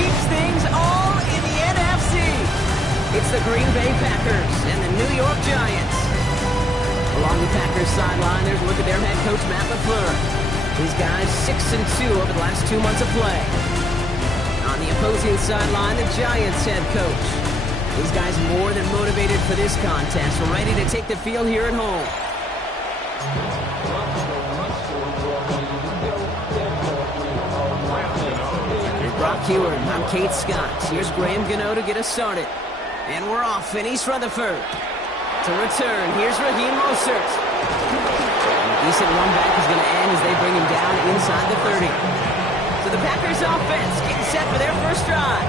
keeps things all in the NFC. It's the Green Bay Packers and the New York Giants. Along the Packers sideline, there's a look at their head coach, Matt LaFleur. These guys 6-2 over the last 2 months of play. On the opposing sideline, the Giants head coach. These guys more than motivated for this contest, ready to take the field here at home. For Brock Heward, I'm Kate Scott. Here's Graham Gano to get us started. And we're off in East Rutherford. To return, here's Raheem Mostert. A decent run back is going to end as they bring him down inside the 30. So the Packers offense getting set for their first drive.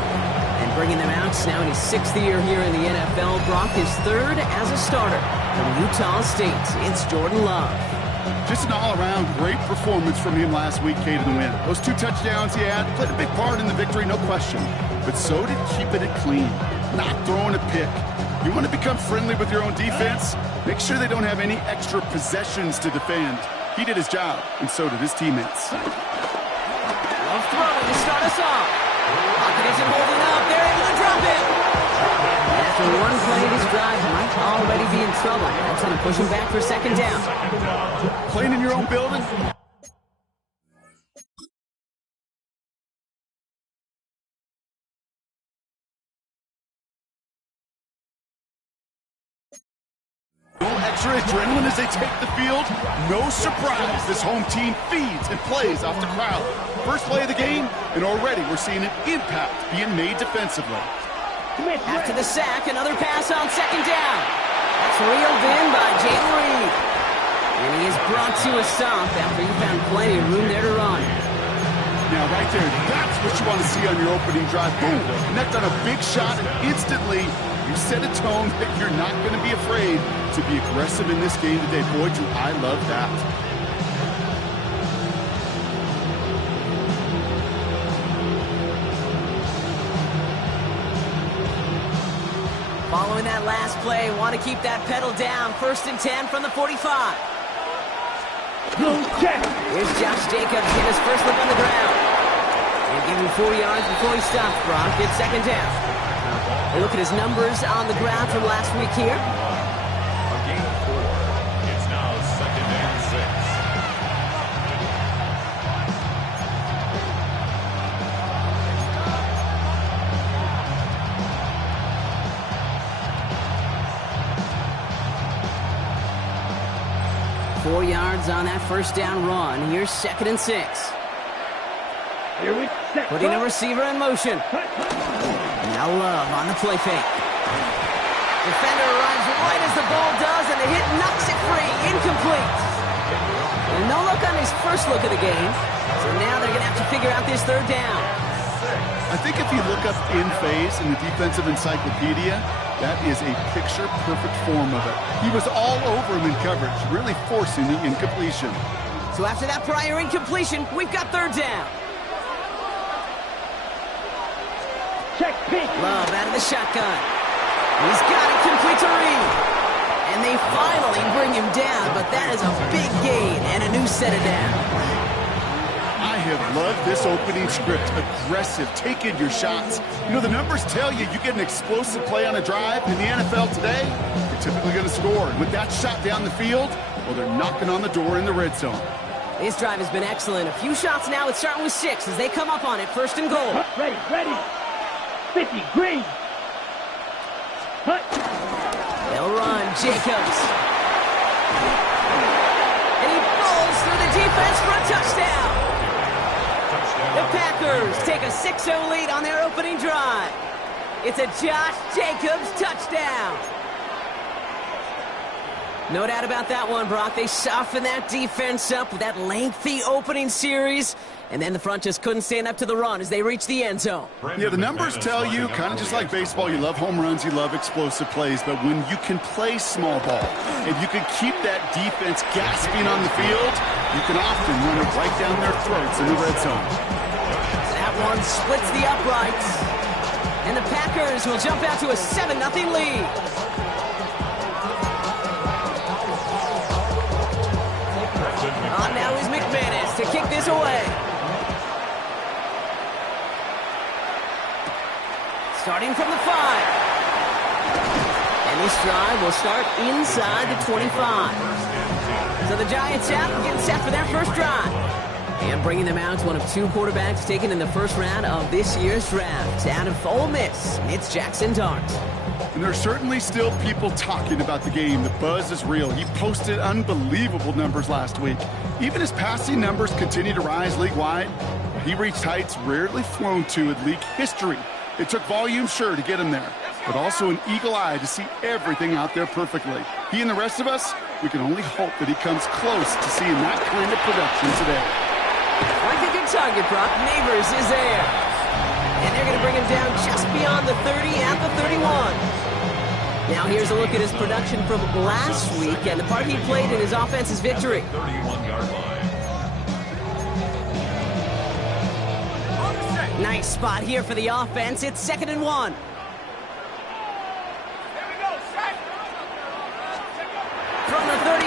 And bringing them out now in his 6th year here in the NFL. Brock his 3rd as a starter from Utah State. It's Jordan Love. Just an all-around great performance from him last week, Kate, in the win. Those 2 touchdowns he had played a big part in the victory, no question. But so did keeping it clean, not throwing a pick. You want to become friendly with your own defense? Make sure they don't have any extra possessions to defend. He did his job, and so did his teammates. Love throwing to start us off. Pocket isn't holding up. They're able to drop it. After one play of his drive, might already be in trouble. That's going to push him back for 2nd down. Playing in your own building? Extra adrenaline as they take the field. No surprise, this home team feeds and plays off the crowd. First play of the game, and already we're seeing an impact being made defensively. After the sack, another pass on 2nd down. That's reeled in by Jalen Reed. And he is brought to a stop after he found plenty of room there to run. Now right there, that's what you want to see on your opening drive. Boom, connect on a big shot, and instantly you set a tone that you're not going to be afraid to be aggressive in this game today. Boy, do I love that. Following that last play, want to keep that pedal down. 1st and 10 from the 45. Here's Josh Jacobs getting his first look on the ground. And give him 4 yards before he stops, Brock. It's 2nd down. A look at his numbers on the ground from last week here. A gain of 4. It's now 2nd and 6. Four yards on that 1st down run. Here's 2nd and 6. Putting a receiver in motion. Now Love on the play fake. Defender arrives right as the ball does, and the hit knocks it free. Incomplete. And no look on his first look of the game. So now they're going to have to figure out this 3rd down. I think if you look up in phase in the defensive encyclopedia, that is a picture-perfect form of it. He was all over him in coverage, really forcing the incompletion. So after that prior incompletion, we've got 3rd down. Check pitch. Love out of the shotgun. He's got it complete to Reed. And they finally bring him down, but that is a big gain and a new set of downs. I have loved this opening script. Aggressive, taking your shots. You know, the numbers tell you get an explosive play on a drive. In the NFL today, you're typically going to score. And with that shot down the field, well, they're knocking on the door in the red zone. This drive has been excellent. A few shots now. It's starting with 6 as they come up on it. 1st and goal. Ready. 50, green. Hut. They'll run. Jacobs. And he rolls through the defense for a touchdown. The Packers take a 6-0 lead on their opening drive. It's a Josh Jacobs touchdown. No doubt about that one, Brock. They softened that defense up with that lengthy opening series, and then the front just couldn't stand up to the run as they reached the end zone. Yeah, the numbers tell you, kind of just like baseball, you love home runs, you love explosive plays, but when you can play small ball and you can keep that defense gasping on the field, you can often run it right down their throats in the red zone. That one splits the uprights, and the Packers will jump out to a 7-0 lead. On now is McManus to kick this away. Starting from the 5. And this drive will start inside the 25. So the Giants out and getting set for their first drive. And bringing them out is one of 2 quarterbacks taken in the first round of this year's draft. Out of Ole Miss, it's Jackson Dart. And there's certainly still people talking about the game. The buzz is real. He posted unbelievable numbers last week. Even his passing numbers continue to rise league-wide. He reached heights rarely flown to in league history. It took volume, sure, to get him there, but also an eagle eye to see everything out there perfectly. He and the rest of us, we can only hope that he comes close to seeing that kind of production today. Like a good target, Brock. Neighbors is there. And they're going to bring him down just beyond the 30 at the 31. Now here's a look at his production from last week and the part he played in his offense's victory. 31-yard line. Nice spot here for the offense. It's 2nd and 1. From the 31.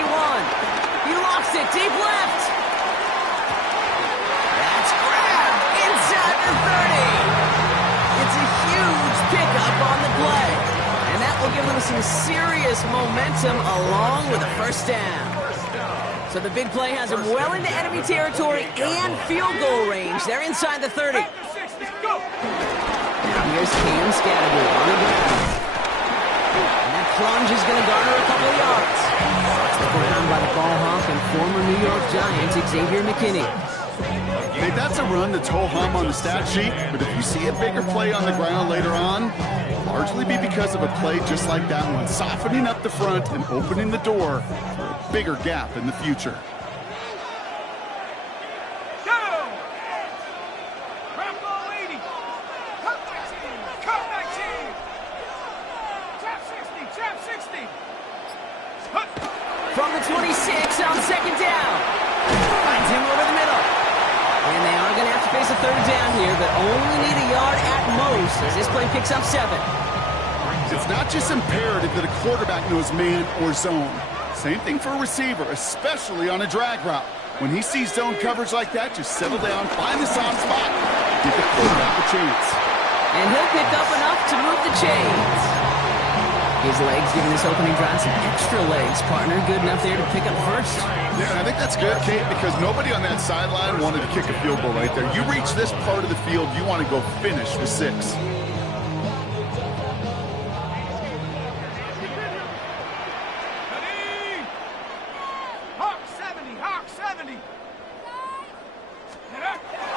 He lost it deep left. That's grabbed inside the 30. It's a huge pickup on the play. And that will give them some serious momentum along with a first down. So the big play has them well into enemy territory and field goal range. They're inside the 30. Now here's Cam Scattergood on the ground. And that plunge is going to garner a couple of yards. Taken down by the ball hawk and former New York Giant, Xavier McKinney. Hey, that's a run that's ho-hum on the stat sheet, but if you see a bigger play on the ground later on, largely be because of a play just like that one, softening up the front and opening the door for a bigger gap in the future. From the 26 on 2nd down. Finds him over the middle. And they are going to have to face a 3rd down here, but only need a yard at most as this play picks up 7. It's not just imperative that a quarterback knows man or zone. Same thing for a receiver, especially on a drag route. When he sees zone coverage like that, just settle down, find the soft spot, give the quarterback a chance. And he'll pick up enough to move the chains. His legs giving this opening drive some extra legs, partner. Good enough there to pick up first. Yeah, I think that's good, Kate, because nobody on that sideline wanted to kick a field goal right there. You reach this part of the field, you want to go finish with 6.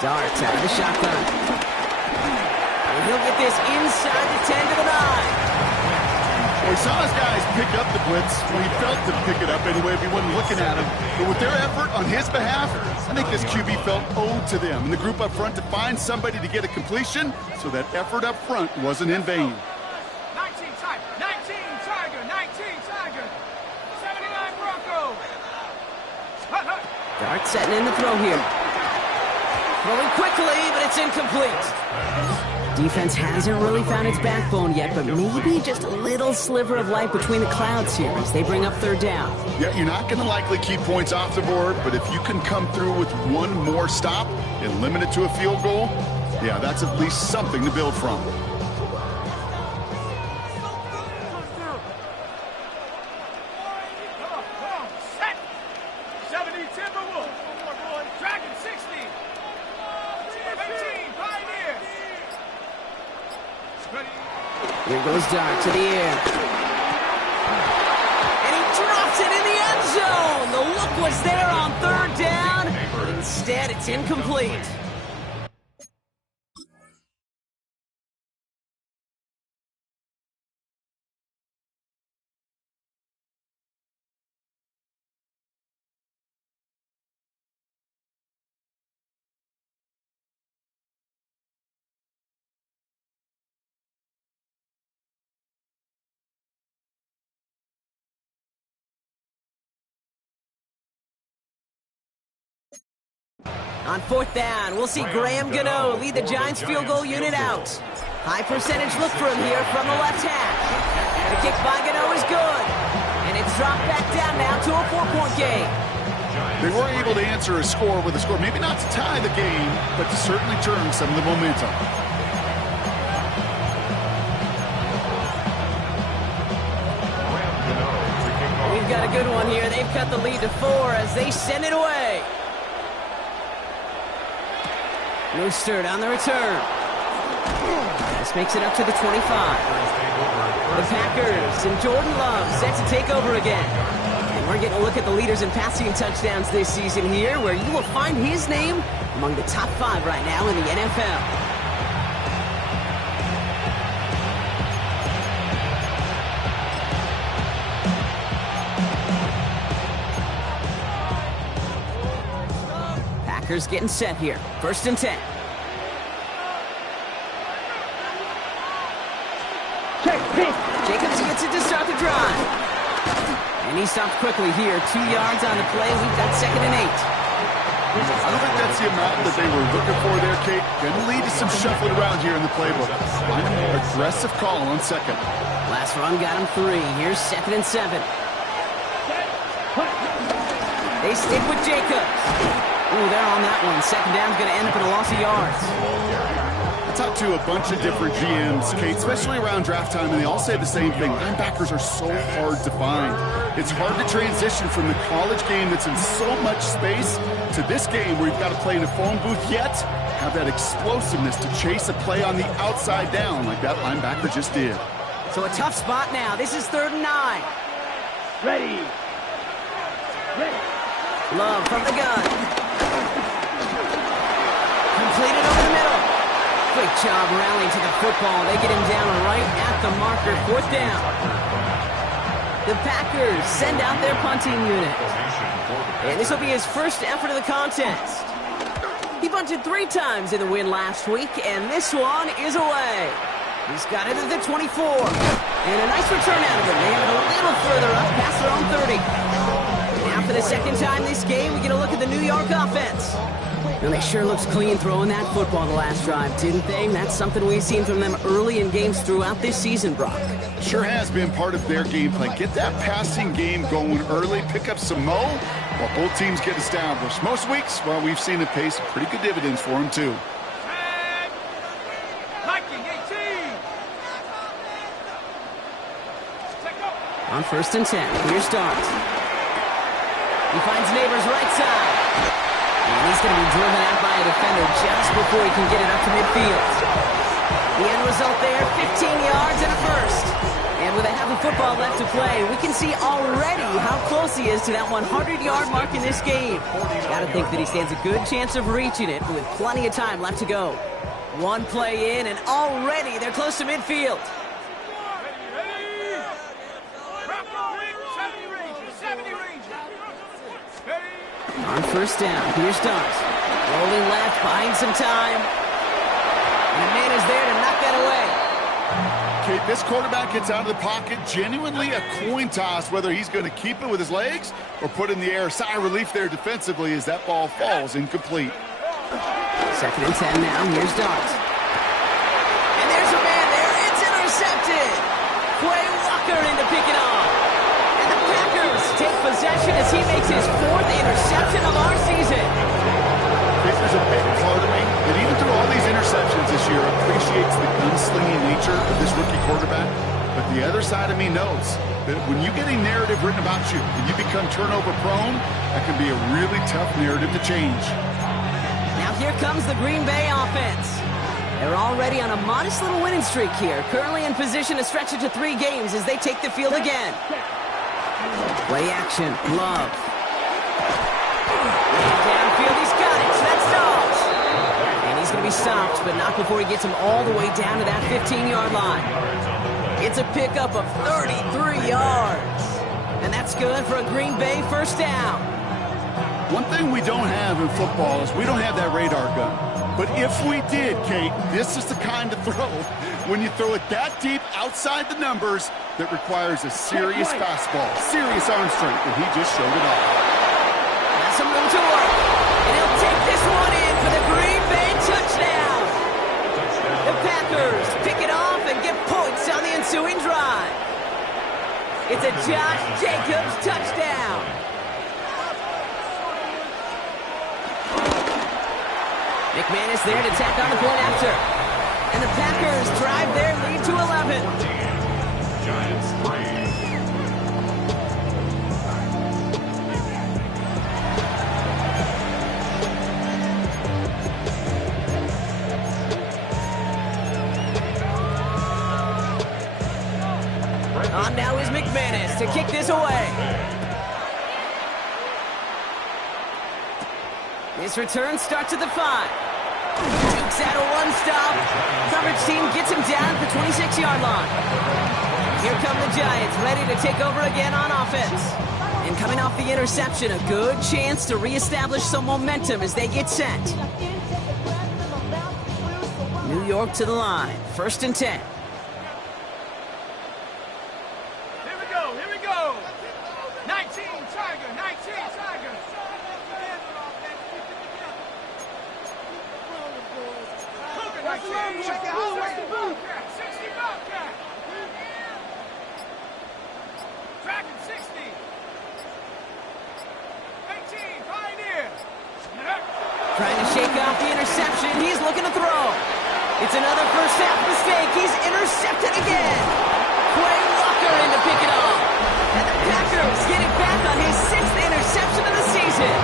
Darts out of the shotgun. And he'll get this inside the 10 to the 9. Well, he saw his guys pick up the blitz when he felt to pick it up anyway if he wasn't looking at him. But with their effort on his behalf, I think this QB felt owed to them and the group up front to find somebody to get a completion, so that effort up front wasn't in vain. 19 Tiger, 79 Bronco. Dart setting in the throw here. Throwing quickly, but it's incomplete. Defense hasn't really found its backbone yet, but maybe just a little sliver of light between the clouds here as they bring up 3rd down. Yeah, you're not going to likely keep points off the board, but if you can come through with one more stop and limit it to a field goal, yeah, that's at least something to build from. Here goes Dart to the air. And he drops it in the end zone. The look was there on 3rd down, but instead it's incomplete. On 4th down, we'll see Graham Gano lead the Giants field goal unit out. High percentage look for him here from the left hash. The kick by Gano is good. And it's dropped back down now to a 4-point game. They were able to answer a score with a score, maybe not to tie the game, but to certainly turn some of the momentum. good one here. They've cut the lead to 4 as they send it away. Mostert on the return. This makes it up to the 25. The Packers and Jordan Love set to take over again. And we're getting a look at the leaders in passing touchdowns this season here, where you will find his name among the top 5 right now in the NFL. Packers getting set here. 1st and 10. Check pitch. Jacobs gets it to start the drive. And he stopped quickly here. 2 yards on the play. We've got 2nd and 8. I don't think that's the amount that they were looking for there, Kate. Going to lead to some shuffling around here in the playbook. Find a more aggressive call on 2nd. Last run got him 3. Here's 2nd and 7. They stick with Jacobs. Ooh, they're on that one. 2nd down's going to end up in a loss of yards. I talked to a bunch of different GMs, Kate, especially around draft time, and they all say the same thing. Linebackers are so hard to find. It's hard to transition from the college game that's in so much space to this game where you've got to play in a phone booth, yet have that explosiveness to chase a play on the outside down like that linebacker just did. So a tough spot now. This is 3rd and 9. Ready. Ready. Love from the gun. Completed over the middle. Quick job rallying to the football. They get him down right at the marker. 4th down. The Packers send out their punting unit. And this will be his first effort of the contest. He punted 3 times in the win last week, and this one is away. He's got it at the 24. And a nice return out of him. They have it a little further up past their own 30. Now for the 2nd time this game, we get a look at the New York offense. And they sure looked clean throwing that football the last drive, didn't they? That's something we've seen from them early in games throughout this season, Brock. Sure has been part of their game plan. Get that passing game going early, pick up some mo while both teams get established. Most weeks, well, we've seen it pay some pretty good dividends for them, too. On 1st and 10, here's Starks. He finds Neighbors right side. And he's going to be driven out by a defender just before he can get it up to midfield. The end result there, 15 yards and a first. And with a half of football left to play, we can see already how close he is to that 100-yard mark in this game. Got to think that he stands a good chance of reaching it with plenty of time left to go. One play in, and already they're close to midfield. On 1st down, here's Dunks. Rolling left, buying some time. And the man is there to knock that away. Okay, this quarterback gets out of the pocket. Genuinely a coin toss whether he's going to keep it with his legs or put in the air. Sigh of relief there defensively as that ball falls incomplete. 2nd and 10 now, here's Dunks. And there's a man there. It's intercepted. Quay Walker in to pick it off. And the Packers take possession as he makes his 4th interception of our season. There's a big part of me that even through all these interceptions this year appreciates the gunslinging nature of this rookie quarterback. But the other side of me knows that when you get a narrative written about you and you become turnover prone, that can be a really tough narrative to change. Now here comes the Green Bay offense. They're already on a modest little winning streak here, currently in position to stretch it to 3 games as they take the field again. Play action, Love. Downfield, he's got it. So that's Dobbs. And he's going to be stopped, but not before he gets him all the way down to that 15-yard line. It's a pickup of 33 yards. And that's good for a Green Bay 1st down. One thing we don't have in football is we don't have that radar gun. But if we did, Kate, this is the kind of throw when you throw it that deep outside the numbers that requires a serious fastball, serious arm strength, and he just showed it off. Has some room to work, and he'll take this one in for the Green Bay touchdown. The Packers pick it off and get points on the ensuing drive. It's a Josh Jacobs touchdown. McMahon is there to tack on the point after. And the Packers drive their lead to 11. Giants 3. McManus to kick this away. This return starts at the 5. Jukes out a one-stop. Coverage team gets him down at the 26-yard line. Here come the Giants, ready to take over again on offense. And coming off the interception, a good chance to reestablish some momentum as they get set. New York to the line, 1st and 10. Here we go. 19 Tiger, 19 Tiger. Cougar 19, 60 Bobcat, 60 Bobcat. Dragon 60. 18 Pioneer. Trying to shake off the interception. He's looking to throw. It's another first half mistake. He's intercepted again. Quay Walker in to pick it off. And the Packers get it back on his 6th interception of the season.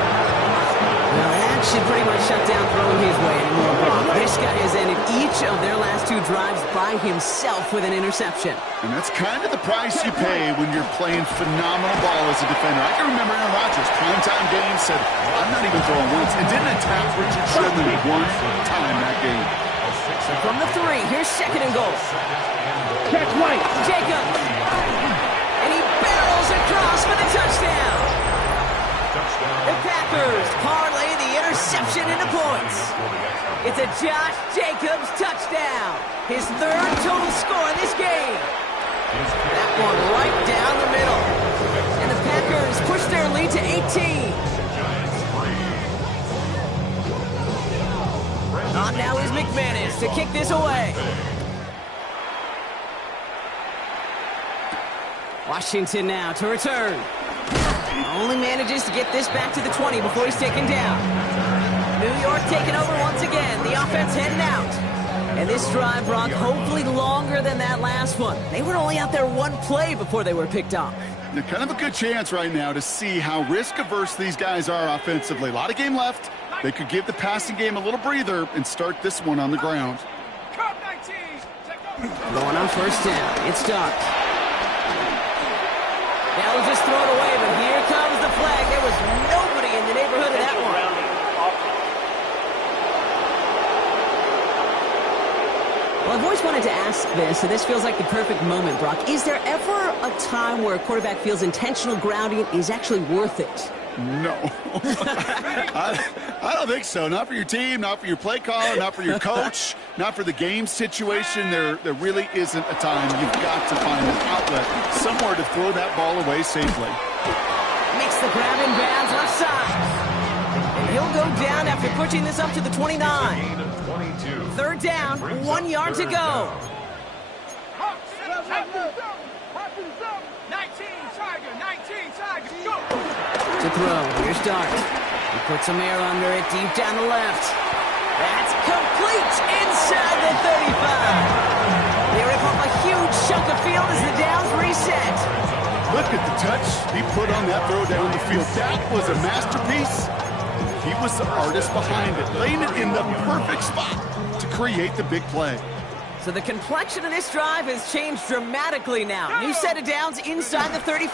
Well, that should pretty much shut down throwing his way anymore, Brock. This guy has ended each of their last 2 drives by himself with an interception. And that's kind of the price you pay when you're playing phenomenal ball as a defender. I can remember Aaron Rodgers, primetime game, said, I'm not even throwing once, and didn't attack Richard Sherman one time that game. From the 3, here's 2nd and goal. Catch White. Jacobs. And he barrels across for the touchdown. The Packers parlay the interception into points. It's a Josh Jacobs touchdown. His 3rd total score in this game. That one right down the middle. And the Packers push their lead to 18. On now is McManus to kick this away. Washington now to return. Only manages to get this back to the 20 before he's taken down. New York taking over once again. The offense heading out. And this drive, Brock, hopefully longer than that last one. They were only out there 1 play before they were picked off. They're kind of a good chance right now to see how risk-averse these guys are offensively. A lot of game left. They could give the passing game a little breather and start this one on the ground. Cup 19. Going on 1st down. It's Stark. That was just thrown away, but here comes the flag. There was nobody in the neighborhood of that one. Well, I've always wanted to ask this, and this feels like the perfect moment, Brock. Is there ever a time where a quarterback feels intentional grounding is actually worth it? No. I don't think so. Not for your team, not for your play caller, not for your coach, not for the game situation. There really isn't a time. You've got to find an outlet, somewhere to throw that ball away safely. Makes the grab in bounds left side. And he'll go down after pushing this up to the 29. 3rd down, 1 yard to go. 19 Tiger, 19 Tiger, go! To throw, here's Dart. He puts some air under it, deep down the left. That's complete inside the 35. They rip off a huge chunk of field as the downs reset. Look at the touch he put on that throw down the field. That was a masterpiece. He was the artist behind it, laying it in the perfect spot to create the big play. So the complexion of this drive has changed dramatically now. New set of downs inside the 35.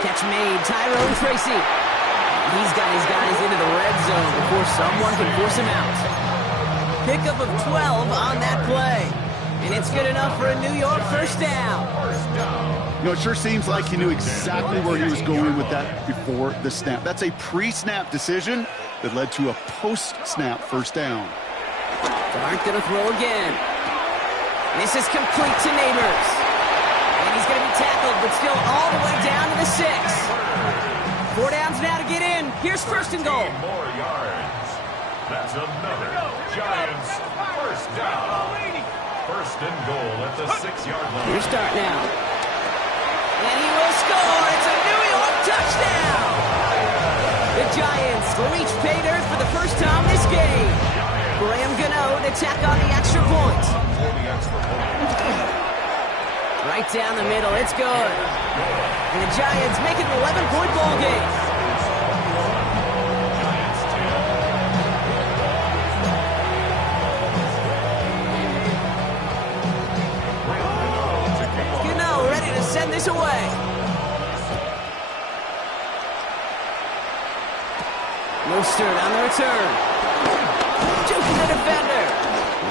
Catch made, Tyrone Tracy. He's got his guys into the red zone before someone can force him out. Pickup of 12 on that play. And it's good enough for a New York 1st down. You know, it sure seems like he knew exactly where he was going with that before the snap. That's a pre-snap decision that led to a post-snap 1st down. Dart gonna throw again. This is complete to Neighbors. And he's gonna be tackled, but still all the way down to the 6. 4 downs now to get in. Here's 1st and goal. More yards. That's another Giants 1st down. 1st and goal at the 6-yard line. Here's Dart now. And he will score. It's a New York touchdown. The Giants reach pay dirt for the first time this game. Graham Gano to tack on the extra point. Right down the middle, it's good. And the Giants make it an 11-point ball game. Mostert on the return. Juking the defender.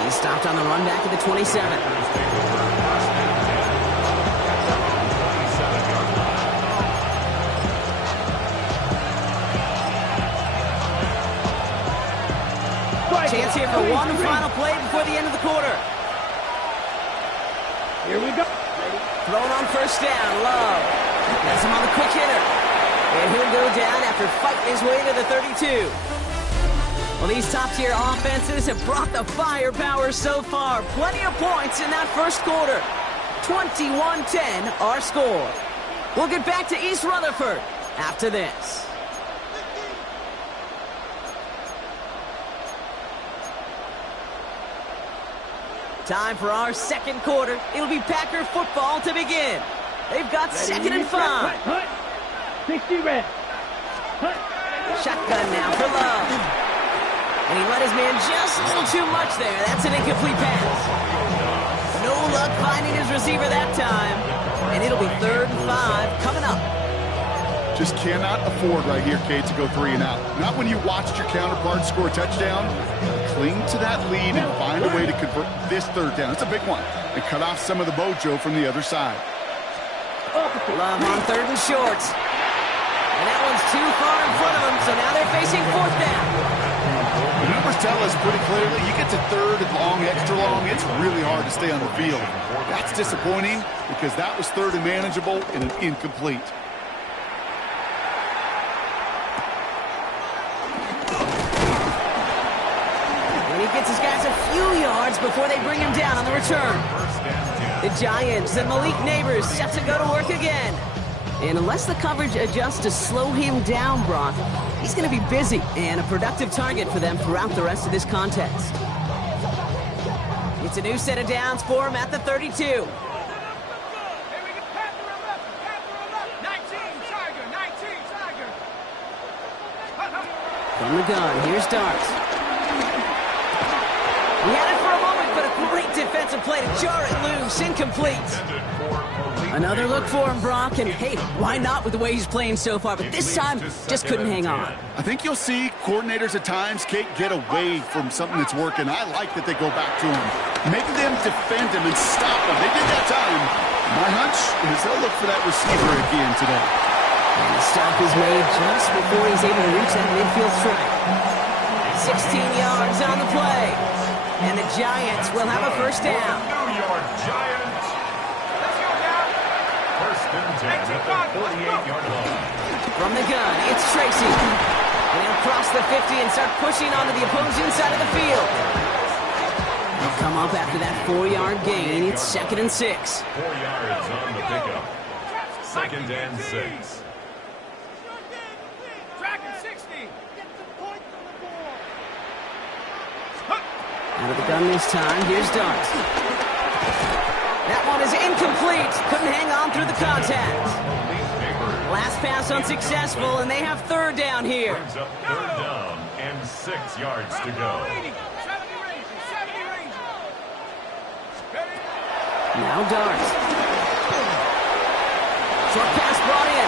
He's stopped on the run back at the 27. Chance here for one final play before the end of the quarter. Here we go. Thrown on first down, Love. Has him on the quick hitter. And he'll go down after fighting his way to the 32. Well, these top-tier offenses have brought the firepower so far. Plenty of points in that first quarter. 21-10 our score. We'll get back to East Rutherford after this. Time for our second quarter. It'll be Packer football to begin. They've got second and 5. 60 red. Shotgun now for Love. And he let his man just a little too much there. That's an incomplete pass. No luck finding his receiver that time. And it'll be 3rd and 5 coming up. Just cannot afford right here, Kate, to go 3 and out. Not when you watched your counterpart score a touchdown. Cling to that lead and find a way to convert this 3rd down. It's a big one. And cut off some of the mojo from the other side. Love on 3rd and short. And that one's too far in front of them, so now they're facing 4th down. The numbers tell us pretty clearly, you get to 3rd and long, extra long, it's really hard to stay on the field. That's disappointing because that was 3rd and manageable and an incomplete. And he gets his guys a few yards before they bring him down on the return. The Giants and Malik Neighbors set to go to work again. And unless the coverage adjusts to slow him down, Brock, he's going to be busy and a productive target for them throughout the rest of this contest. It's a new set of downs for him at the 32. Here we go. Panther 11. 19 Tiger. 19 Tiger. From the gun, here's Dart. He had it for a moment, but a great defensive play to jar it loose. Incomplete. Another look for him, Brock, and hey, why not with the way he's playing so far? But this time, just couldn't hang on. I think you'll see coordinators at times, Kate, get away from something that's working. I like that they go back to him. Make them defend him and stop him. They did that time. My hunch is they'll look for that receiver again today. And the stop is made just before he's able to reach that midfield strike. 16 yards on the play. And the Giants will have a first down. New York Giants. Let's go now. First and 10 at the 48-yard line. From the gun, it's Tracy. And he'll cross the 50 and start pushing onto the opposing side of the field. He'll come up after that 4-yard gain. It's 2nd and 6. 4 yards on the pickup. 2nd and 6. Dragon 60. Out of the gun this time, here's Dart. That one is incomplete. Couldn't hang on through the contact. Last pass unsuccessful, and they have 3rd down here. Brings up 3rd down and 6 yards to go. 70 Rangers. 70 Rangers. Now Dart. Short pass brought in.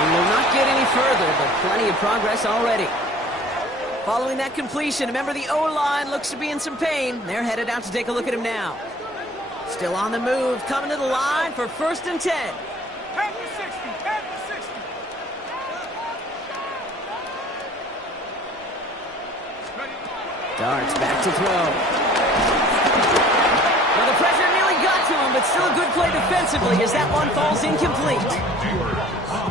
And will not get any further, but plenty of progress already. Following that completion, remember the O-line looks to be in some pain. They're headed out to take a look at him now. Still on the move, coming to the line for 1st and 10. Panther 60. Panther 60. Darts back to throw. Well, the pressure nearly got to him, but still a good play defensively as that one falls incomplete.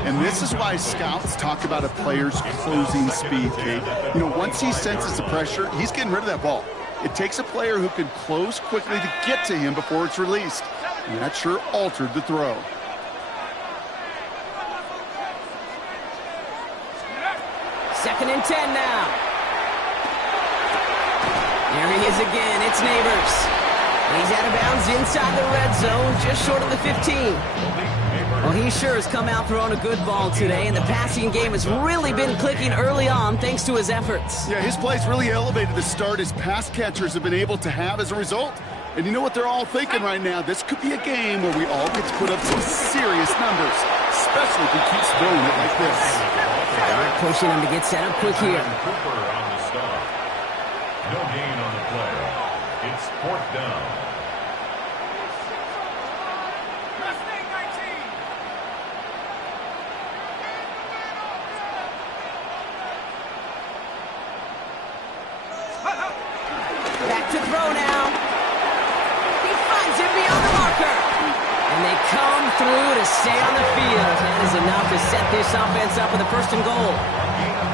And this is why scouts talk about a player's closing speed, Kate. You know, once he senses the pressure, he's getting rid of that ball. It takes a player who can close quickly to get to him before it's released. And that sure altered the throw. Second and 10 now. There he is again. It's Neighbors. He's out of bounds inside the red zone, just short of the 15. Well, he sure has come out throwing a good ball today, and the passing game has really been clicking early on thanks to his efforts. Yeah, his play's really elevated the start his pass catchers have been able to have as a result. And you know what they're all thinking right now? This could be a game where we all get to put up some serious numbers, especially if he keeps throwing it like this. Start pushing him to get set up quick here. Cooper on the stop. No gain on the play. It's 4th down. Back to throw now. He finds him beyond the marker. And they come through to stay on the field. That is enough to set this offense up with a 1st and goal.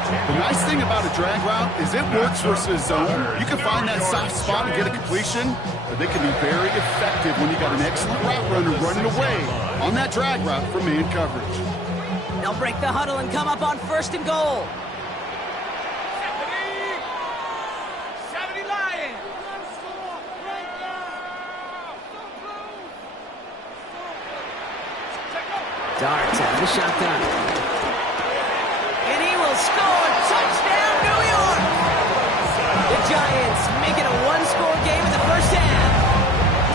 The nice thing about a drag route is it works versus zone. You can find that soft spot and get a completion, but they can be very effective when you got an excellent route runner running away on that drag route from man coverage. They'll break the huddle and come up on 1st and goal. 70 Lions. Darts out of the shotgun. And he will score. Touchdown, New York! The Giants make it a 1-score game in the 1st half.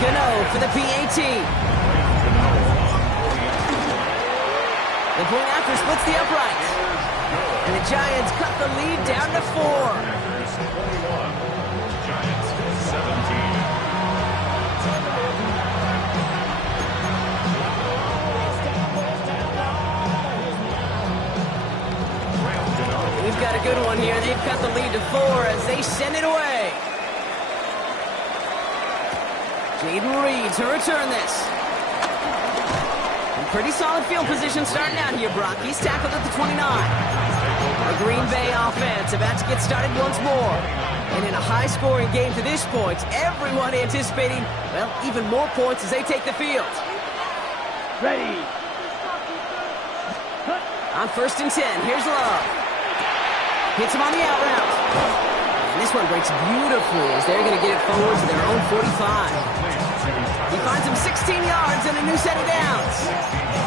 Gano for the PAT. The point after splits the uprights. And the Giants cut the lead down to 4. Giants 17. We've got a good one here. They've cut the lead to 4 as they send it away. Jaden Reed to return this. And pretty solid field position starting out here, Brock. He's tackled at the 29. The Green Bay offense about to get started once more. And in a high-scoring game to this point, everyone anticipating, well, even more points as they take the field. Ready. On 1st and 10, here's Love. Hits him on the out route. And this one breaks beautifully as they're going to get it forward to their own 45. He finds him 16 yards and a new set of downs.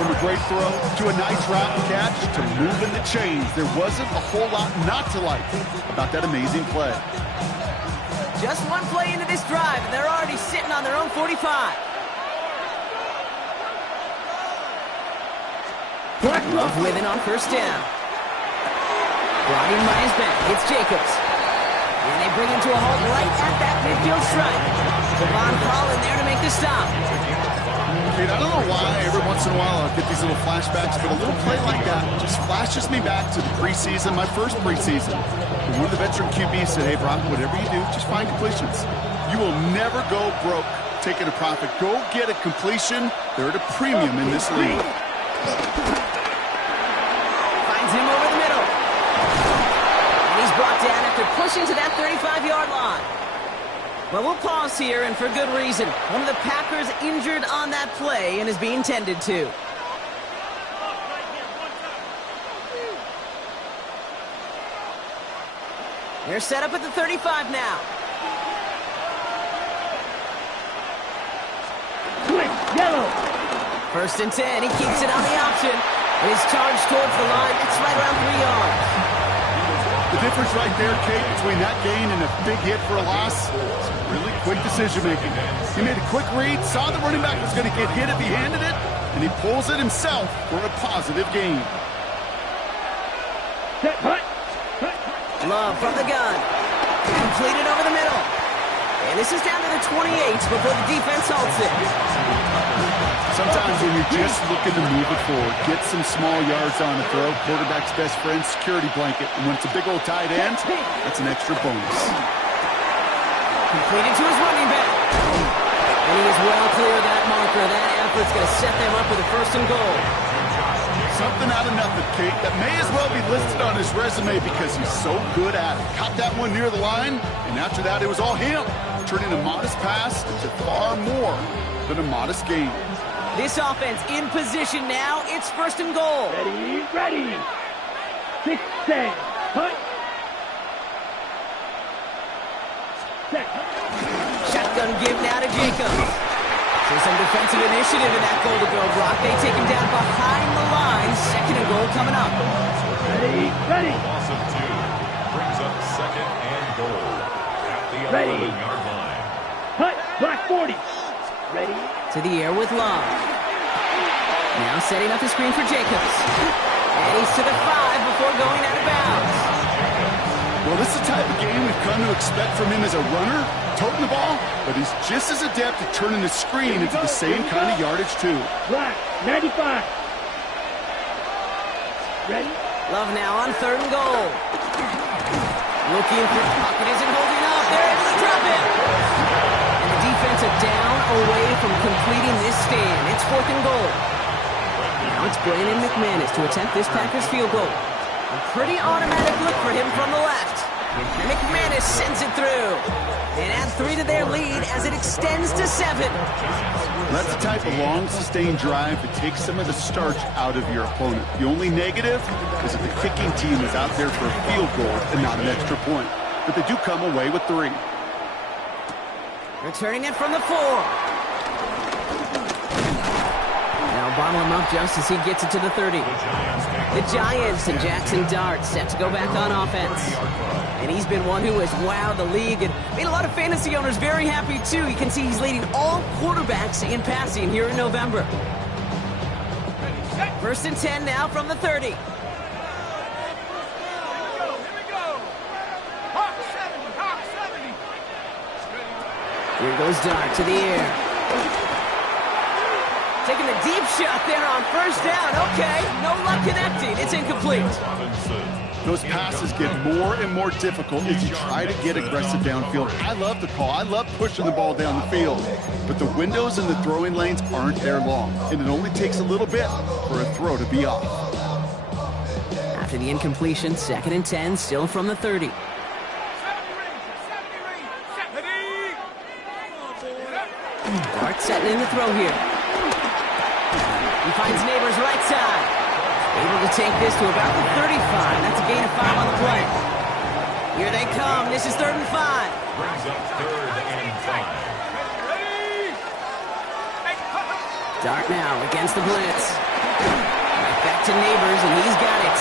From a great throw to a nice route catch to moving the chains, there wasn't a whole lot not to like about that amazing play. Just one play into this drive, and they're already sitting on their own 45. Love with it on 1st down. Brought in by his back. It's Jacobs. And they bring him to a halt right at that midfield stripe. Devon Hall in there to make the stop. Kate, I don't know why every once in a while I get these little flashbacks, but a little play like that just flashes me back to the preseason, my first preseason. When one of the veteran QBs said, hey, Brock, whatever you do, just find completions. You will never go broke taking a profit. Go get a completion. They're at a premium in this league. Finds him over the middle. And he's brought down after pushing to that 35-yard line. Well, we'll pause here, and for good reason. One of the Packers injured on that play and is being tended to. They're set up at the 35 now. Quick, yellow. 1st and 10. He keeps it on the option. His charge towards the line. It's right around 3 yards. The difference right there, Kate, between that gain and a big hit for a loss is really quick decision-making. He made a quick read, saw the running back was going to get hit if he handed it, and he pulls it himself for a positive gain. Set, hut. Love from the gun. Completed over the middle. And this is down to the 28 before the defense halts it. Sometimes when you're just looking to move it forward, get some small yards on the throw, quarterback's best friend, security blanket. And when it's a big old tight end, that's an extra bonus. Completed to his running back. And he is well clear of that marker. That effort's going to set them up with a 1st and goal. Something out of nothing, Kate, that may as well be listed on his resume because he's so good at it. Caught that one near the line, and after that, it was all him, turning a modest pass into far more than a modest gain. This offense in position now. It's 1st and goal. Ready, ready. 6, 10, hut. Set. Shotgun give now to Jacobs. So some defensive initiative in that goal to go, Brock. They take him down behind the line. 2nd and goal coming up. Ready, ready. Loss of 2 brings up 2nd and goal at the 11-yard line. Hut, black 40. Ready. To the air with Love. Now setting up the screen for Jacobs. And he's to the 5 before going out of bounds. Well, this is the type of game we've come to expect from him as a runner, toting the ball, but he's just as adept at turning the screen into the same kind of yardage, too. Black, 95. Ready? Love now on 3rd and goal. Looking for the pocket, isn't holding up. They're able to drop it. And the defense are down away from completing this stand. It's 4th and goal. Now it's Brandon McManus to attempt this Packers field goal. A pretty automatic look for him from the left. McManus sends it through. And adds 3 to their lead as it extends to 7. That's the type of long, sustained drive that takes some of the starch out of your opponent. The only negative is if the kicking team is out there for a field goal and not an extra point. But they do come away with 3. Returning it from the 4. Now bottle him up just as he gets it to the 30. The Giants and Jackson Dart set to go back on offense. And he's been one who has wowed the league and made a lot of fantasy owners very happy, too. You can see he's leading all quarterbacks in passing here in November. 1st and 10 now from the 30. Here we go. Hawk 70. Here goes Dart to the air. Taking a deep shot there on 1st down. Okay, no luck connecting. It's incomplete. Those passes get more and more difficult as you try to get aggressive downfield. I love the call. I love pushing the ball down the field. But the windows in the throwing lanes aren't there long, and it only takes a little bit for a throw to be off. After the incompletion, 2nd and 10, still from the 30. Dart setting in the throw here. He finds Neighbors right side. Able to take this to about the 35. That's a gain of 5 on the play. Here they come. This is 3rd and 5. Brings up 3rd and 5. Dart now against the blitz. Right back to Neighbors, and he's got it.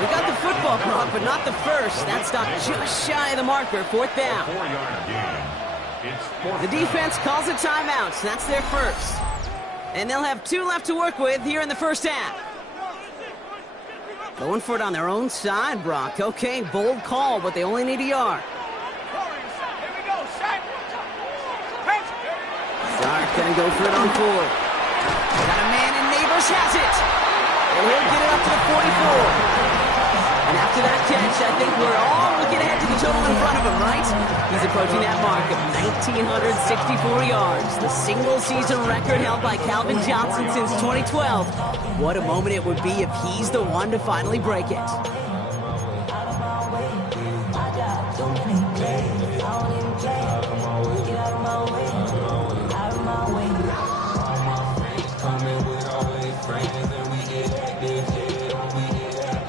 We got the football clock, but not the first. That stopped just shy of the marker. 4th down. 4-yard gain. It's 4th. The defense calls a timeout, so that's their first. And they'll have 2 left to work with here in the 1st half. Going for it on their own side, Brock. Okay, bold call, but they only need a yard. Dart gonna go for it on 4. Got a man, and Neighbors has it. And he'll get it up to the 44. And after that catch, I think we're all looking ahead to the total in front of him, right? He's approaching that mark of 1,964 yards, the single-season record held by Calvin Johnson since 2012. What a moment it would be if he's the one to finally break it.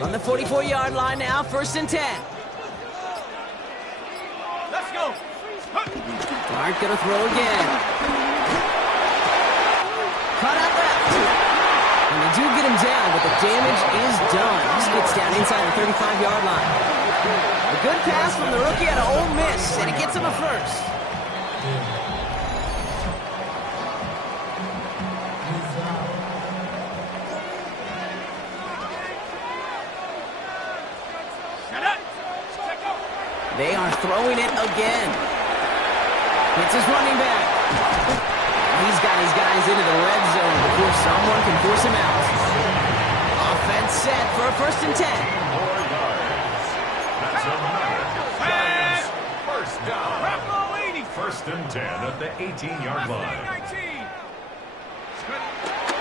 On the 44-yard line now, 1st and 10. Let's go. Dart gonna throw again. Cut out left. And they do get him down, but the damage is done. He gets down inside the 35-yard line. A good pass from the rookie out of Ole Miss, and it gets him a first. They are throwing it again. It's his running back. He's got his guys into the red zone before someone can force him out. Offense set for a 1st and 10. 4 yards. That's another Giants 1st down. 1st and 10 at the 18-yard line.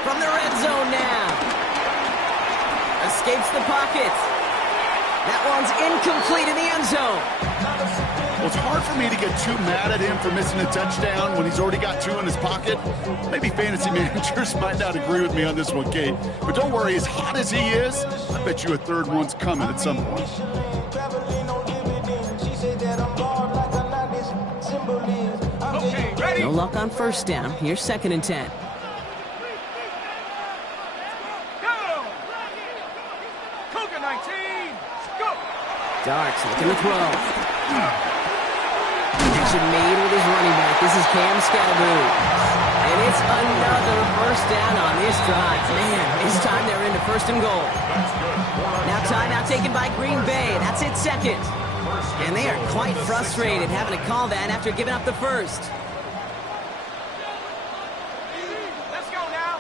From the red zone now. Escapes the pocket. That one's incomplete in the end zone. Well, it's hard for me to get too mad at him for missing a touchdown when he's already got 2 in his pocket. Maybe fantasy managers might not agree with me on this one, Kate. But don't worry, as hot as he is, I bet you a 3rd one's coming at some point. Okay, ready? No luck on 1st down. Here's 2nd and 10. Cougar 19. Go. Darts looking to throw. Connection made with his running back. This is Cam Scalaboo. And it's another first down on this drive. Man, this time they're into first and goal. Now timeout taken by Green Bay. That's its second. And they are quite frustrated having to call that after giving up the first. Let's go now.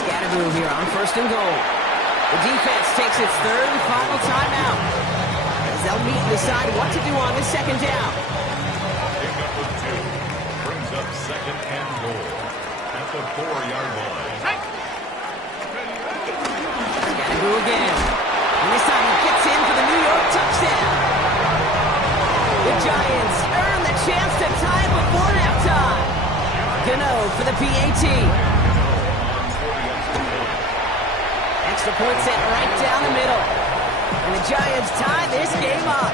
Scatterboo here on first and goal. The defense takes its third and final timeout, as they'll meet and decide what to do on this second down. Pick up with 2. Brings up second and goal at the 4-yard line. Scatterboo again. And this time he gets in for the New York touchdown. The Giants earn the chance to tie it before halftime. Gano for the PAT. Extra point set right down the middle. And the Giants tie this game up.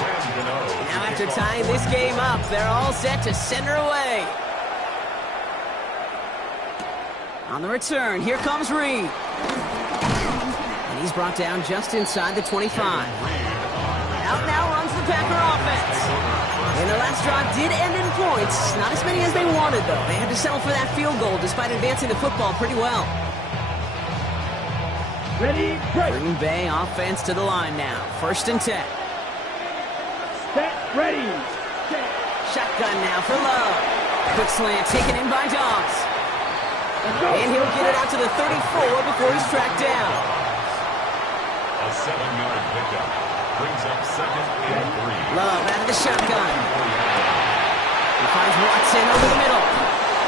24-24. Now after tying this game up, they're all set to send her away. On the return, here comes Reed. And he's brought down just inside the 25. Out now runs the Packer offense. And their last drive did end in points. Not as many as they wanted, though. They had to settle for that field goal despite advancing the football pretty well. Ready, break. Green Bay offense to the line now. First and 10. Set, ready. Set. Shotgun now for Love. Quick slant taken in by Dogs. Let's go. And he'll get it out to the 34 before he's tracked down. A 7-yard pickup. Brings up second and 3. Love out of the shotgun. He finds Watson over the middle.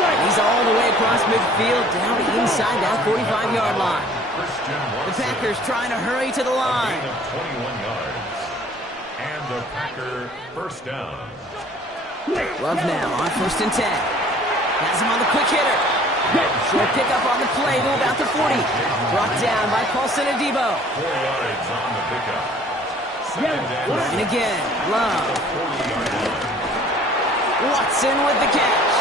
And he's all the way across midfield down inside that 45-yard line. The Packers trying to hurry to the line. Gain of 21 yards. And the Packer first down. Love now on first and 10. Has him on the quick hitter. Short pickup on the play to about the 40. Brought down by Paulson Adebo. 4 yards on the pickup. Second down. And again, Love. 40-yard line. Watson with the catch.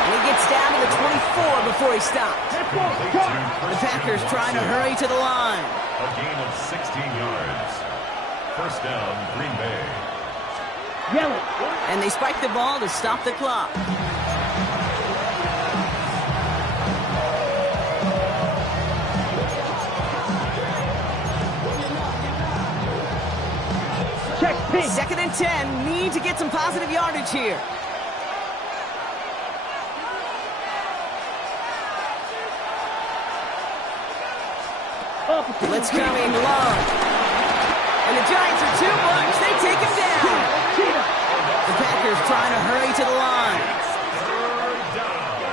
And he gets down to the 24 before he stops. The Packers trying to hurry to the line. A gain of 16 yards. First down, Green Bay. Yellow. And they spike the ball to stop the clock. Check pink. Second and 10. Need to get some positive yardage here. Blitz coming, Love. And the Giants are too much. They take him down. The Packers trying to hurry to the line. Third down.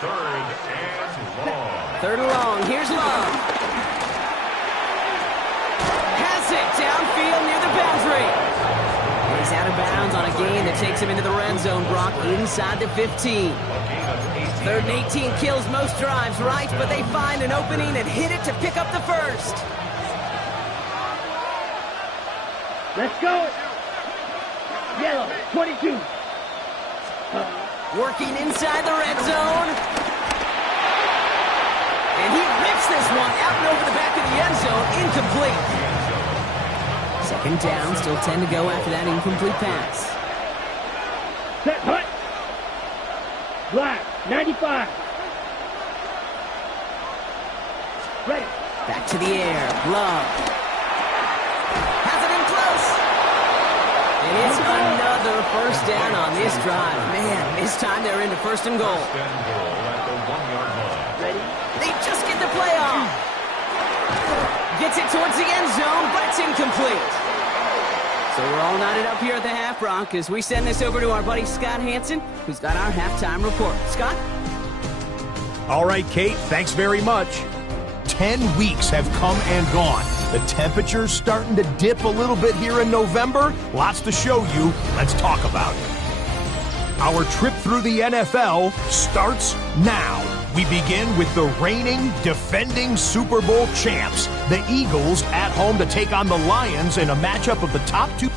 Third and long. Third and long. Here's Love. Has it downfield near the boundary. And he's out of bounds on a gain that takes him into the red zone, Brock, inside the 15. Third and 18 kills most drives, right? But they find an opening and hit it to pick up the first. Let's go. Yellow, 22. Working inside the red zone. And he rips this one out and over the back of the end zone. Incomplete. Second down, still 10 to go after that incomplete pass. Set, hut. Black, 95. Ready. Back to the air. Love. Has it in close. And it's another first down on this drive. Man, this time they're into first and goal. First and goal at the 1-yard line. Ready. They just get the play off. Gets it towards the end zone, but it's incomplete. So we're all knotted up here at the half, Brock, as we send this over to our buddy Scott Hansen, who's got our halftime report. Scott? All right, Kate, thanks very much. 10 weeks have come and gone. The temperature's starting to dip a little bit here in November. Lots to show you. Let's talk about it. Our trip through the NFL starts now. We begin with the reigning, defending Super Bowl champs, the Eagles, at home to take on the Lions in a matchup of the top two.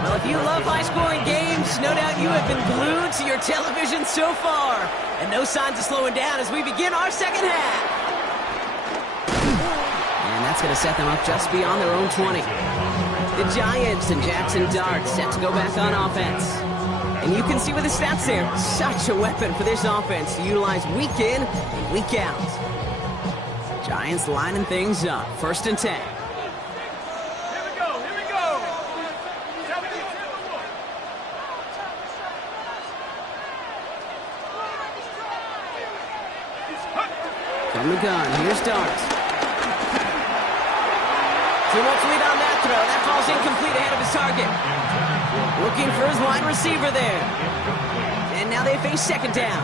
Well, if you love high-scoring games, no doubt you have been glued to your television so far. And no signs of slowing down as we begin our second half. And that's going to set them up just beyond their own 20. The Giants and Jackson Dart set to go back on offense. And you can see with the stats there, such a weapon for this offense to utilize week in and week out. Giants lining things up. 1st and 10. From the gun, here's Dart. Too much lead on that throw. That ball's incomplete ahead of his target. Looking for his wide receiver there. And now they face 2nd down.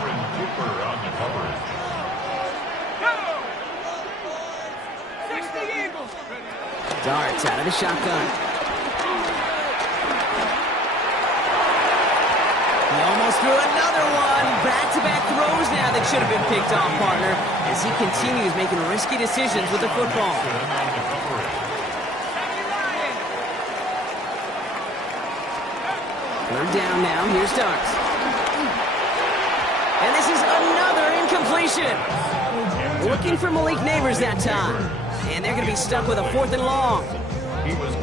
Dart's out of the shotgun. He almost threw another one. Back-to-back throws now that should have been picked off, partner, as he continues making risky decisions with the football. 3rd down now. Here's Dart. And this is another incompletion. Looking for Malik Neighbors that time. And they're going to be stuck with a 4th and long.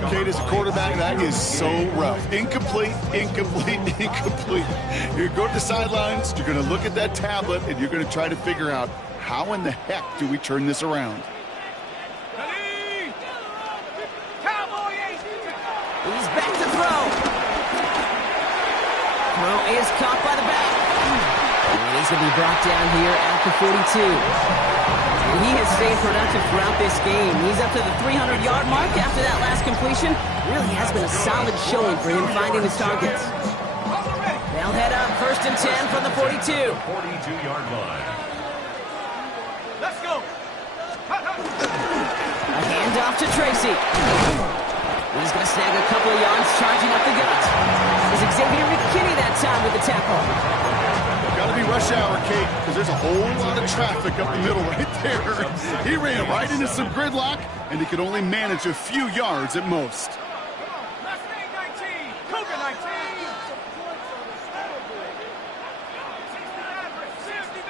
Kate, as a quarterback, that is so rough. Incomplete, incomplete, incomplete. You're going to the sidelines, you're going to look at that tablet, and you're going to try to figure out how in the heck do we turn this around. He's back to throw. Throw is caught by the back. And he's going to be brought down here at the 42. And he has stayed productive throughout this game. He's up to the 300-yard mark after that last completion. Really has been a solid showing for him finding his targets. They'll head up 1st and 10 from the 42. 42-yard line. Let's go. A handoff to Tracy. He's going to snag a couple of yards charging up the gut. Is Xavier McKinney that time with the tackle. Got to be rush hour, Kate, because there's a whole lot of traffic up the middle right there. He ran right into some gridlock, and he could only manage a few yards at most. Last name 19. Cougar 19. 69.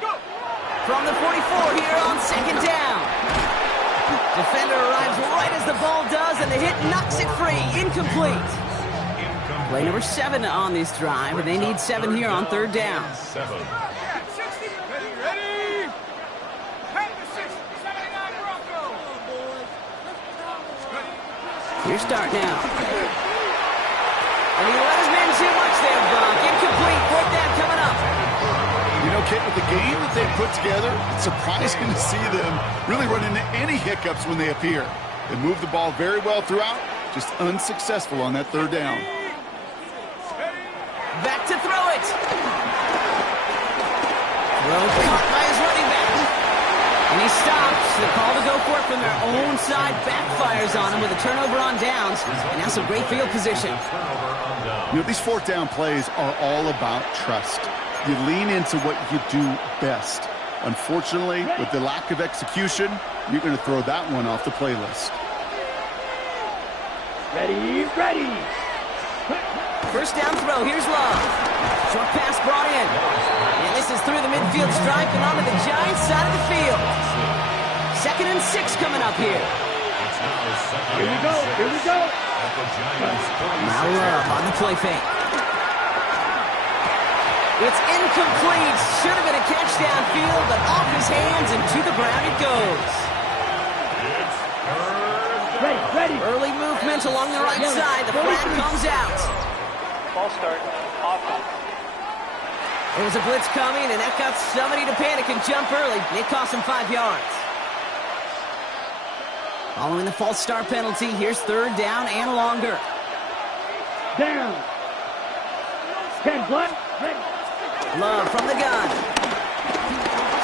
Go. From the 44 here on 2nd down. Defender arrives right as the ball does, and the hit knocks it free. Incomplete. Play number 7 on this drive, and they need 7 here on 3rd down. 7. Ready. Hey, the 79 Broncos. Here's Dart now. And he let his men too much there, Brock. Incomplete. 4th down coming up. You know, Kate, with the game that they've put together, it's surprising to see them really run into any hiccups when they appear. They move the ball very well throughout, just unsuccessful on that 3rd down. Back to throw it. Throw caught by his running back. And he stops. The call to go for it from their own side backfires on him with a turnover on downs. And now some great field position. You know, these 4th down plays are all about trust. You lean into what you do best. Unfortunately, with the lack of execution, you're going to throw that one off the playlist. Ready, ready. 1st down throw. Here's Love. Short pass brought in. And this is through the midfield stripe and onto the Giants side of the field. 2nd and 6 coming up here. Here we go, here we go. Now Love on the play fake. It's incomplete. Should have been a catch downfield, but off his hands and to the ground it goes. Ready, ready. Early movement along the right side. The flag comes out. False start. Offense. There was a blitz coming, and that got somebody to panic and jump early. It cost him 5 yards. Following the false start penalty, here's 3rd down and longer. Down. 10 black. Ready. Love from the gun.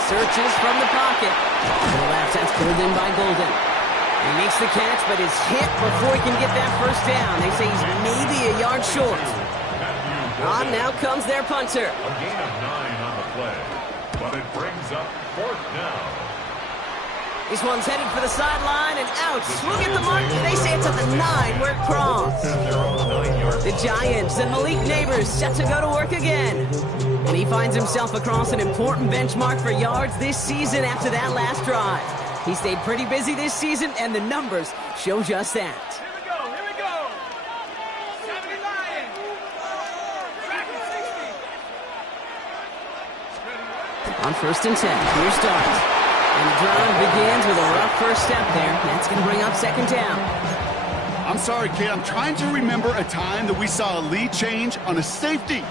Searches from the pocket. To the left, that's pulled in by Golden. He makes the catch, but is hit before he can get that 1st down. They say he's maybe a yard short. On now comes their punter. A gain of 9 on the play, but it brings up 4th down. This one's headed for the sideline and out. We'll get the mark. They say it's at the 9 where it crossed. The Giants and Malik Neighbors set to go to work again. And he finds himself across an important benchmark for yards this season after that last drive. He stayed pretty busy this season, and the numbers show just that. Here we go. 70 Lions. Track it, 60. On 1st and 10, here's Dart. And the drive begins with a rough first step there. That's going to bring up 2nd down. I'm sorry, kid. I'm trying to remember a time that we saw a lead change on a safety.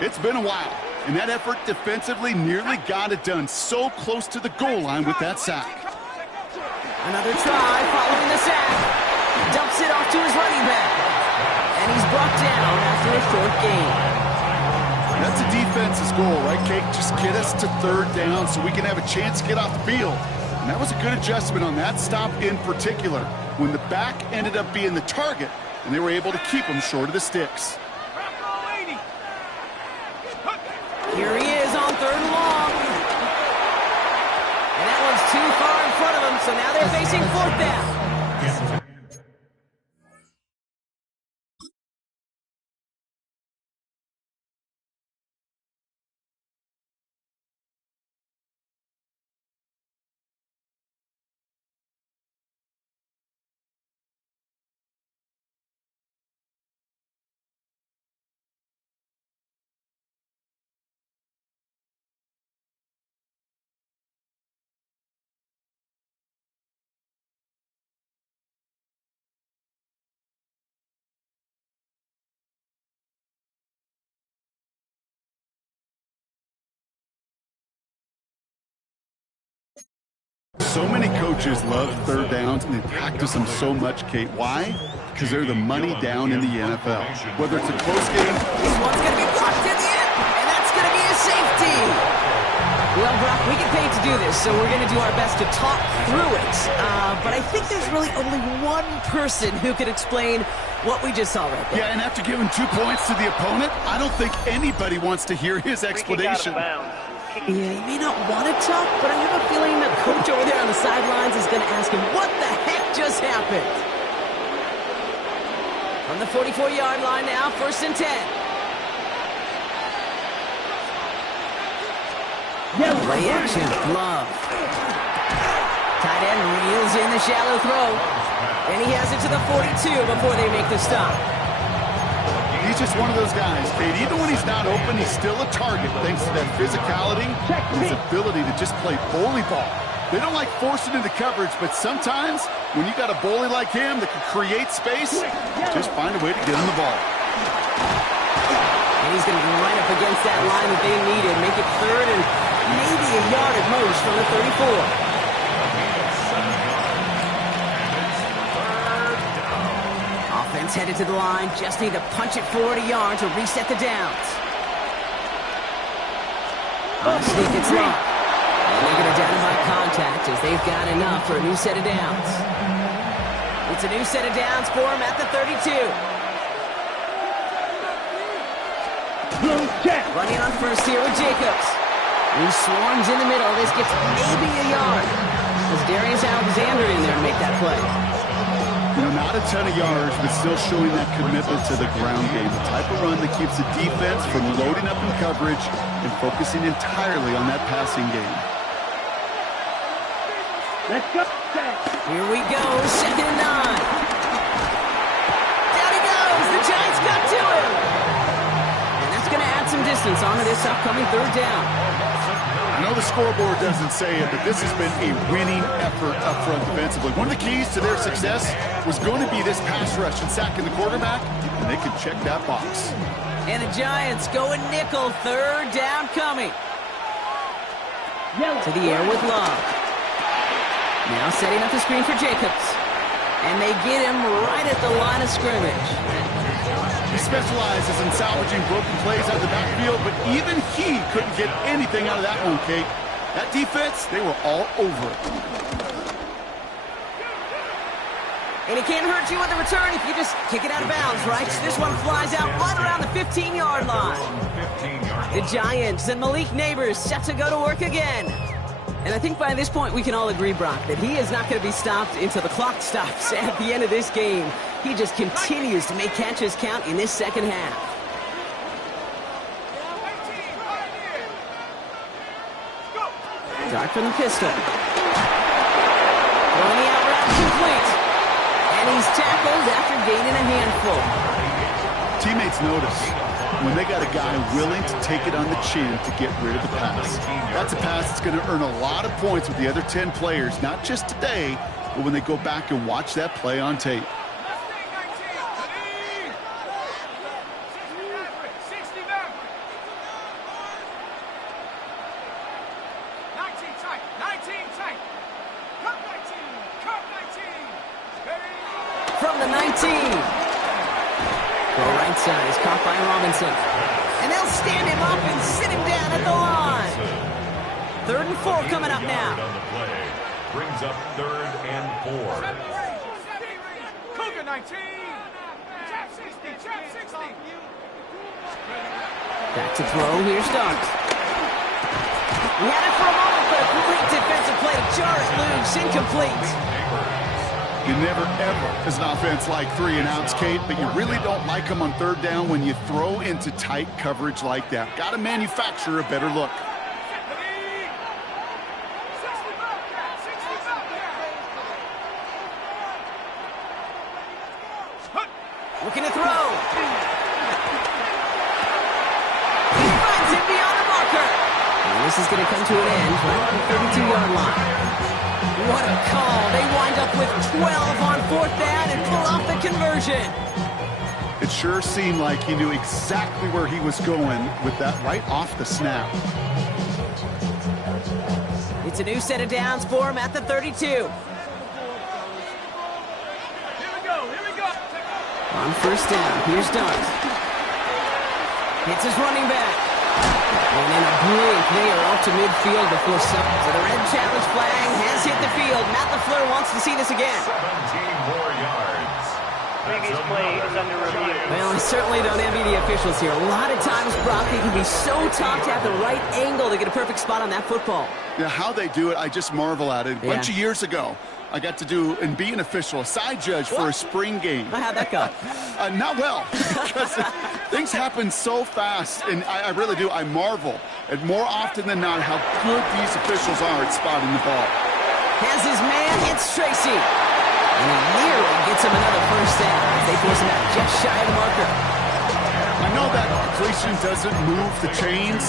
It's been a while, and that effort defensively nearly got it done so close to the goal line with that sack. Another try following the sack. Dumps it off to his running back. And he's brought down after a short gain. That's a defense's goal, right, Kate? Just get us to 3rd down so we can have a chance to get off the field. And that was a good adjustment on that stop in particular, when the back ended up being the target, and they were able to keep him short of the sticks. Here he is on 3rd and long. And that one's too far in front of him, so now they're facing 4th down. So many coaches love 3rd downs, and they practice them so much, Kate. Why? Because they're the money down in the NFL. Whether it's a close game. This one's going to be blocked in the end, and that's going to be a safety. Well, Brock, we get paid to do this, so we're going to do our best to talk through it. But I think there's really only one person who could explain what we just saw right there. Yeah, and after giving 2 points to the opponent, I don't think anybody wants to hear his explanation. Yeah, he may not want to talk, but I have a feeling the coach over there on the sidelines is going to ask him, what the heck just happened? From the 44-yard line now, 1st and 10. Play action, Love. Tight end reels in the shallow throw. And he has it to the 42 before they make the stop. He's just one of those guys, Kate. Even when he's not open, he's still a target thanks to that physicality and his ability to just play bully ball. They don't like forcing into coverage, but sometimes when you got a bully like him that can create space, just find a way to get him the ball. And he's going to line up against that line that they needed, make it 3rd and maybe a yard at most from the 34. Offense headed to the line, just need to punch it forward a yard to reset the downs. On the sneak, it's Love. And they're going to down by contact as they've got enough for a new set of downs. It's a new set of downs for him at the 32. Running on 1st here with Jacobs. He swarms in the middle. This gets maybe a yard. As Darius Alexander in there to make that play. You know, not a ton of yards, but still showing that commitment to the ground game. The type of run that keeps the defense from loading up in coverage and focusing entirely on that passing game. Let's go. Here we go, 2nd and 9. Down he goes. The Giants got to him. And that's going to add some distance onto this upcoming 3rd down. I know the scoreboard doesn't say it, but this has been a winning effort up front defensively. One of the keys to their success was going to be this pass rush and sacking the quarterback, and they can check that box. And the Giants going nickel, 3rd down coming. To the air with Love. Now setting up the screen for Jacobs. And they get him right at the line of scrimmage. He specializes in salvaging broken plays out of the backfield, but even he couldn't get anything out of that one, Kate. That defense, they were all over it. And he can't hurt you with a return if you just kick it out of bounds, right? So this one flies out right around the 15-yard line. The Giants and Malik Neighbors set to go to work again. And I think by this point we can all agree, Brock, that he is not going to be stopped until the clock stops at the end of this game. He just continues to make catches count in this second half. Dart from the pistol. Throwing the out route complete. And he's tackled after gaining a handful. Teammates notice when they got a guy willing to take it on the chin to get rid of the pass. That's a pass that's going to earn a lot of points with the other 10 players, not just today, but when they go back and watch that play on tape. From the 19. Go right side is caught by Robinson. And they'll stand him up and sit him down at the line. 3rd and 4 coming up now. On the play. Brings up 3rd and 4. Cougar 19. Trap 60. Trap 60. Back to throw. Here's Dart. We had it for a moment, but a great defensive play to jar it loose. Incomplete. You never, ever, as an offense, like 3 and outs, Kate, but you really don't like them on 3rd down when you throw into tight coverage like that. Got to manufacture a better look. Looking to throw. He finds it beyond the marker. And this is going to come to an end right at the 32-yard line. What a call. They wind up with 12 on 4th down and pull off the conversion. It sure seemed like he knew exactly where he was going with that right off the snap. It's a new set of downs for him at the 32. Here we go. On 1st down, here's Dart. Hits his running back. And in a blink, they are off to midfield before some. So the red challenge flag has hit the field. Matt LaFleur wants to see this again. 17 more yards. Previous play is under review. Well, I certainly don't envy the officials here. A lot of times, Brock, they can be so tough to have the right angle to get a perfect spot on that football. Yeah, how they do it, I just marvel at it. A bunch of years ago, I got to do and be an official, a side judge for a spring game. How'd that go? Not well, because things happen so fast, and I really do. I marvel at more often than not how good these officials are at spotting the ball. Has his man, it's Tracy. And he nearly gets him another 1st down as they force him out just shy of the marker. I know that completion doesn't move the chains.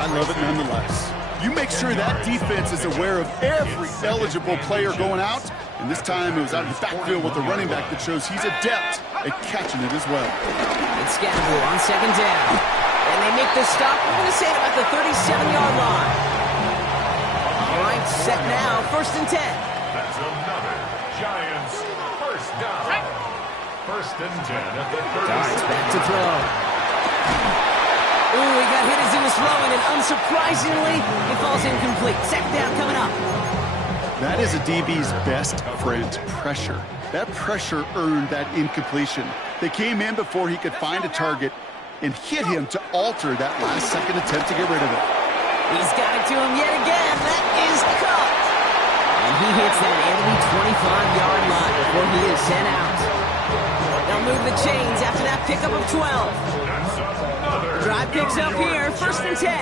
I love it nonetheless. You make sure that defense is aware of every eligible player going out. And this time it was out of the backfield with a running back that shows he's adept at catching it as well. It's Scadaboo on 2nd down. And they make the stop. We're going to say about the 37-yard line. All right, set now. 1st and 10. That's another Giants 1st down. 1st and 10 at the 36. Darts back to throw. Ooh, he got hit as he was throwing, and unsurprisingly, it falls incomplete. 2nd down coming up. That is a DB's best friend, pressure. That pressure earned that incompletion. They came in before he could find a target and hit him to alter that last-second attempt to get rid of it. He's got it to him yet again. That is caught. And he hits that enemy 25-yard line before he is sent out. They'll move the chains after that pickup of 12. The drive picks up here, 1st and 10.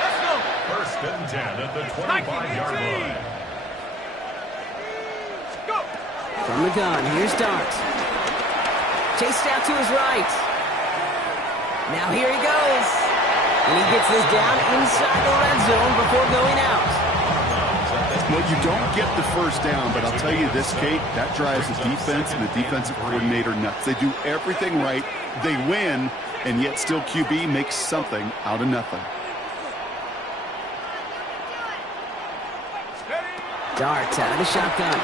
Let's go. 1st and 10 at the 25-yard line. Go. From the gun, here's Dart. Chased out to his right. Now here he goes. And he gets this down inside the red zone before going out. Well, you don't get the 1st down, but I'll tell you this, Kate, that drives the defense and the defensive coordinator nuts. They do everything right. They win, and yet still QB makes something out of nothing. Dart out of the shotgun.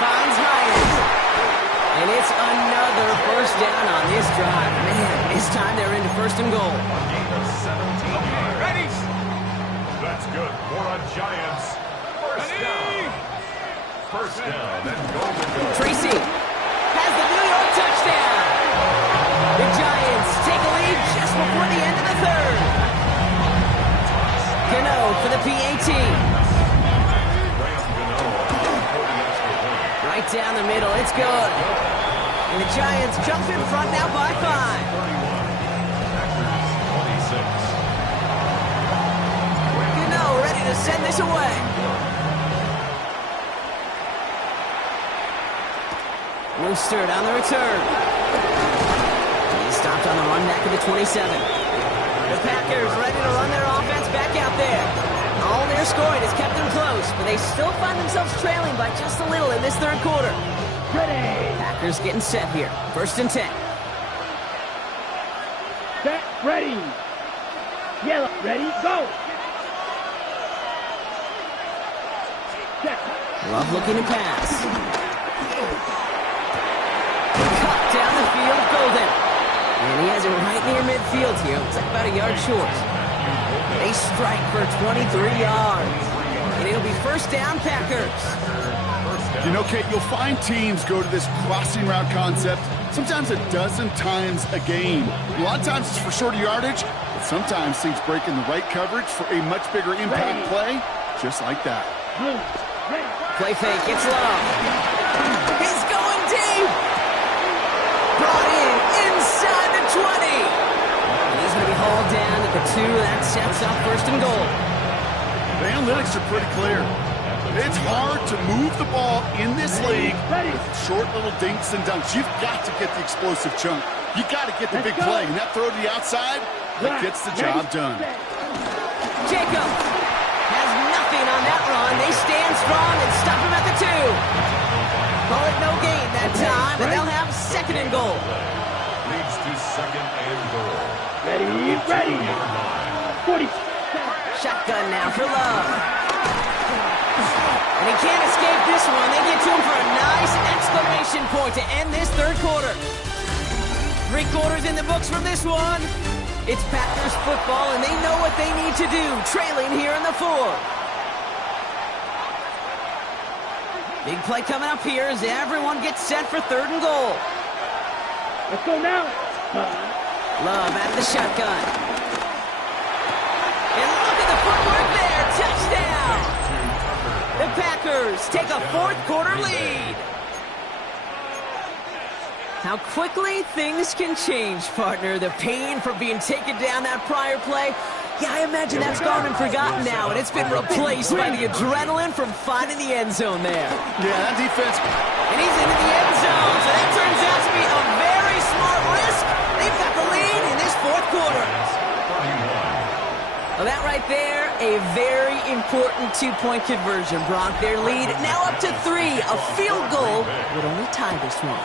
Finds Hyatt. And it's another 1st down on this drive. Man, this time they're into 1st and goal. Ready. That's good for a Giants 1st down. 1st down and goal to go. Tracy has the New York touchdown. The Giants take a lead just before the end of the 3rd. for the PAT. Right down the middle, it's good. And the Giants jump in front now by 5. Gano ready to send this away. Mostert on the return. He's stopped on the run back of the 27. The Packers ready to run their offense back out there. All their scoring has kept them close, but they still find themselves trailing by just a little in this third quarter. Ready. Packers getting set here. 1st and 10. Set. Ready. Yellow. Ready. Go. Set. Love looking to pass. Cut down the field, Golden. And he has it right near midfield here. Looks like about a yard short. They strike for 23 yards. And it'll be 1st down, Packers. You know, Kate, you'll find teams go to this crossing route concept sometimes a dozen times a game. A lot of times it's for shorter yardage, but sometimes things break in the right coverage for a much bigger impact play, just like that. Blue. Ready. Play fake, it's Love. He's going deep. Brought in inside the 20. And he's going to be hauled down at the 2. That sets up 1st and goal. The analytics are pretty clear. It's hard to move the ball in this league with short little dinks and dunks. You've got to get the explosive chunk. You've got to get the big play. And that throw to the outside, that gets the job done. Jacob has nothing on that run. They stand strong and stop him at the 2. Call it no gain that time, and they'll have 2nd and goal. Leads to 2nd and goal. Ready. 40. Shotgun now for Love. And he can't escape this one. They get to him for a nice exclamation point to end this third quarter. 3 quarters in the books from this one. It's Packers football, and they know what they need to do, trailing here in the 4th. Big play coming up here as everyone gets set for 3rd and goal. Let's go now. Love out of the shotgun. And look at the footwork there. Touchdown! The Packers take a 4th quarter lead. How quickly things can change, partner. The pain from being taken down that prior play. Yeah, I imagine that's gone and forgotten now, and it's been replaced by the adrenaline from finding the end zone there. Yeah, that defense. And he's into the end zone, so that turns out to be a very smart risk. They've got the lead in this 4th quarter. Well, that right there, a very important 2-point conversion. Brock, their lead now up to 3. A field goal would only tie this one.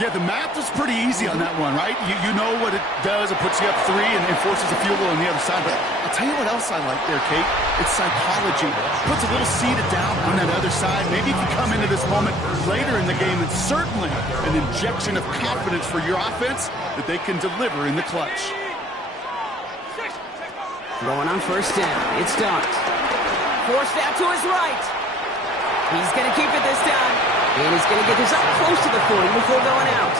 Yeah, the math was pretty easy on that one, right? You know what it does. It puts you up 3 and forces a field goal on the other side. But I'll tell you what else I like there, Kate. It's psychology. Puts a little seed of doubt on that other side. Maybe if you come into this moment later in the game, it's certainly an injection of confidence for your offense that they can deliver in the clutch. Going on 1st down. It's Dart. Forced out to his right. He's going to keep it this time. And he's going to get this up close to the 40 before going out.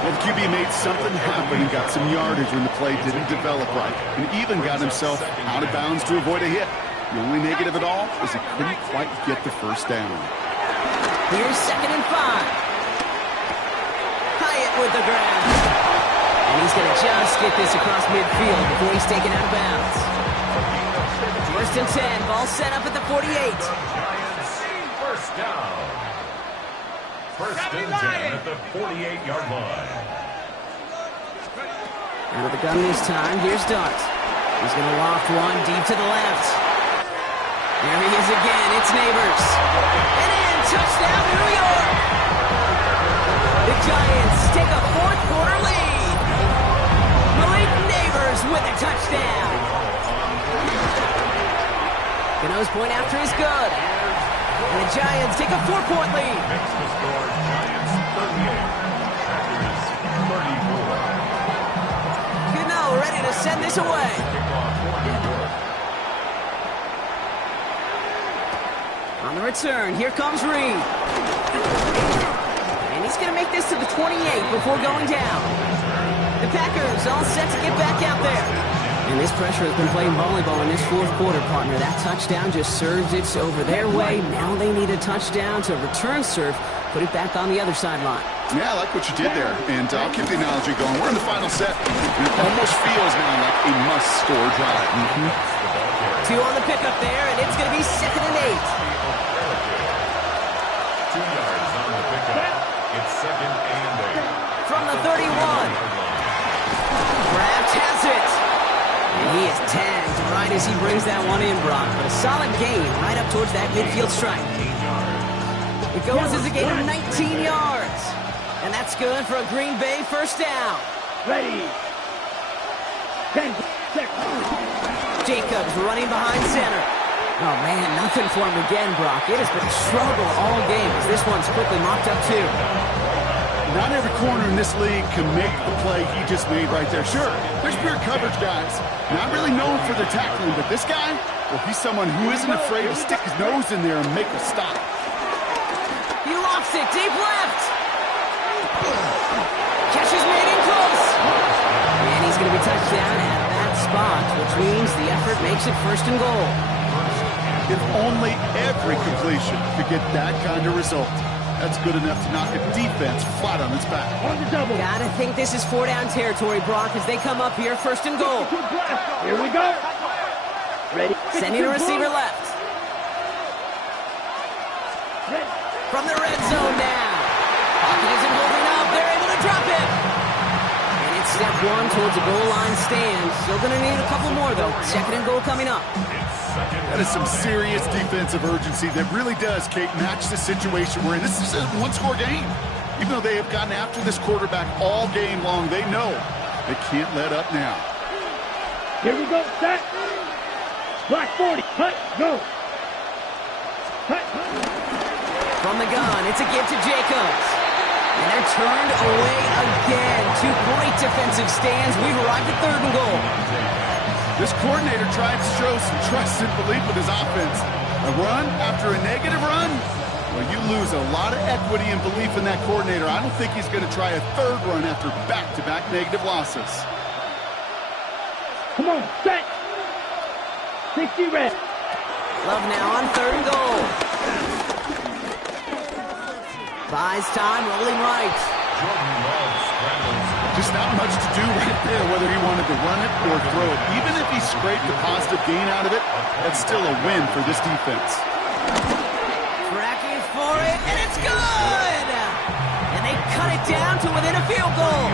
Well, the QB made something happen and got some yardage when the play didn't develop right. And even got himself out of bounds to avoid a hit. The only negative at all is he couldn't quite get the 1st down. Here's 2nd and 5. Hyatt with the grab. And he's going to just get this across midfield before he's taken out of bounds. 1st and 10. Ball set up at the 48. Giants, 1st down. 1st and 10 at the 48-yard line. Out of the gun this time. Here's Dart. He's going to loft one deep to the left. There he is again. It's Neighbors. And in. Touchdown, New York. The Giants take a 4th quarter lead. Malik Neighbors with a touchdown. Gano's point after is good. And the Giants take a 4-point lead. Makes the score Giants 38, Packers 34. Gano ready to send this away. Kickoff for New York. On the return, here comes Reed. And he's going to make this to the 28 before going down. The Packers all set to get back out there. And this pressure has been playing volleyball in this fourth quarter, partner. That touchdown just serves it over their way. Now they need a touchdown to return serve, put it back on the other sideline. Yeah, I like what you did there. And I'll keep the analogy going. We're in the final set. And it almost feels now like a must-score drive. Two on the pickup there, and it's going to be 2nd and 8. 2 yards on the pickup. It's 2nd and 8. From the 31. Kraft has it. And he is tagged right as he brings that one in, Brock. But a solid gain right up towards that midfield stripe. It goes as a gain of 19 yards. And that's good for a Green Bay first down. Ready. 10 seconds. Jacobs running behind center. Oh, man, nothing for him again, Brock. It has been a struggle all game as this one's quickly mopped up, too. Not every corner in this league can make the play he just made right there. Sure, there's pure coverage guys. Not really known for their tackling, but this guy, well, he's someone who isn't afraid to stick his nose in there and make a stop. He lofts it deep left. Catches made in close. And he's going to be touched down at that spot, which means the effort makes it 1st and goal. If only every completion could get that kind of result. That's good enough to knock a defense flat on its back. On the double. Gotta think this is 4-down territory, Brock, as they come up here 1st and goal. Here we go. Ready. Sending a receiver left. Ready. From the red zone now. Pocket isn't holding up. They're able to drop it. And it's step 1 towards a goal line stand. Still going to need a couple more, though. 2nd and goal coming up. That is some serious defensive urgency that really does, Kate, match the situation we're in. This is a one-score game. Even though they have gotten after this quarterback all game long, they know they can't let up now. Here we go. Set. Black 40. Cut. Go. Cut. From the gun, it's a give to Jacobs. And they're turned away again. 2 great defensive stands. We've arrived at 3rd and goal. This coordinator tried to show some trust and belief with his offense. A run after a negative run? Well, you lose a lot of equity and belief in that coordinator. I don't think he's going to try a 3rd run after back-to-back negative losses. Come on. Set. 60 red. Love now on 3rd and goal. Buys time, rolling right. Jordan Love scrambles. Just not much to do right there, whether he wanted to run it or throw it. Even if he scraped a positive gain out of it, that's still a win for this defense. Tracking for it, and it's good! And they cut it down to within a field goal.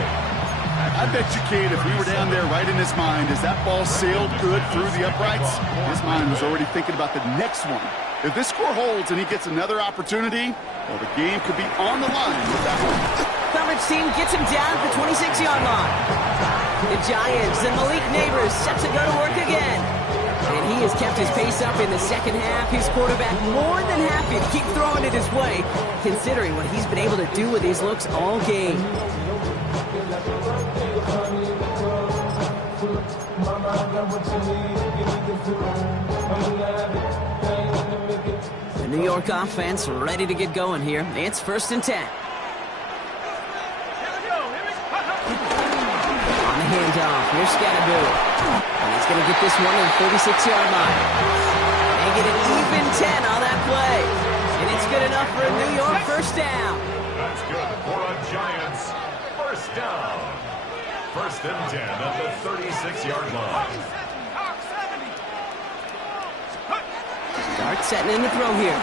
I bet you, Kate, if we were down there right in his mind, as that ball sailed good through the uprights, his mind was already thinking about the next one. If this score holds and he gets another opportunity, well, the game could be on the line with that one. Coverage team gets him down at the 26-yard line. The Giants and Malik Neighbors set to go to work again. And he has kept his pace up in the second half. His quarterback more than happy to keep throwing it his way, considering what he's been able to do with these looks all game. The New York offense ready to get going here. It's 1st and 10. On the handoff, here's Scatterbill. And he's going to get this one to the 36-yard line. They get an even 10 on that play. And it's good enough for a New York first down. That's good for a Giants first down. 1st and 10 at the 36-yard line. Dart setting in the throw here.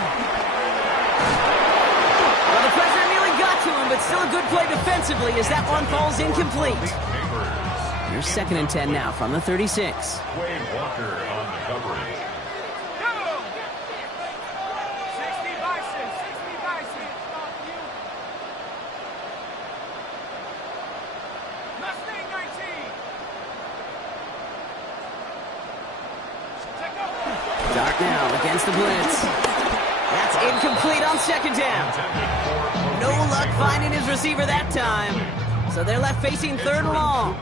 Well, the pressure nearly got to him, but still a good play defensively as that one falls incomplete. Here's 2nd and 10 now from the 36. Wade Walker on the coverage. 60 Bison, 60 Bison. Mustang 19. Dart now against the blitz. That's incomplete on 2nd down. No luck finding his receiver that time. So they're left facing 3rd and long.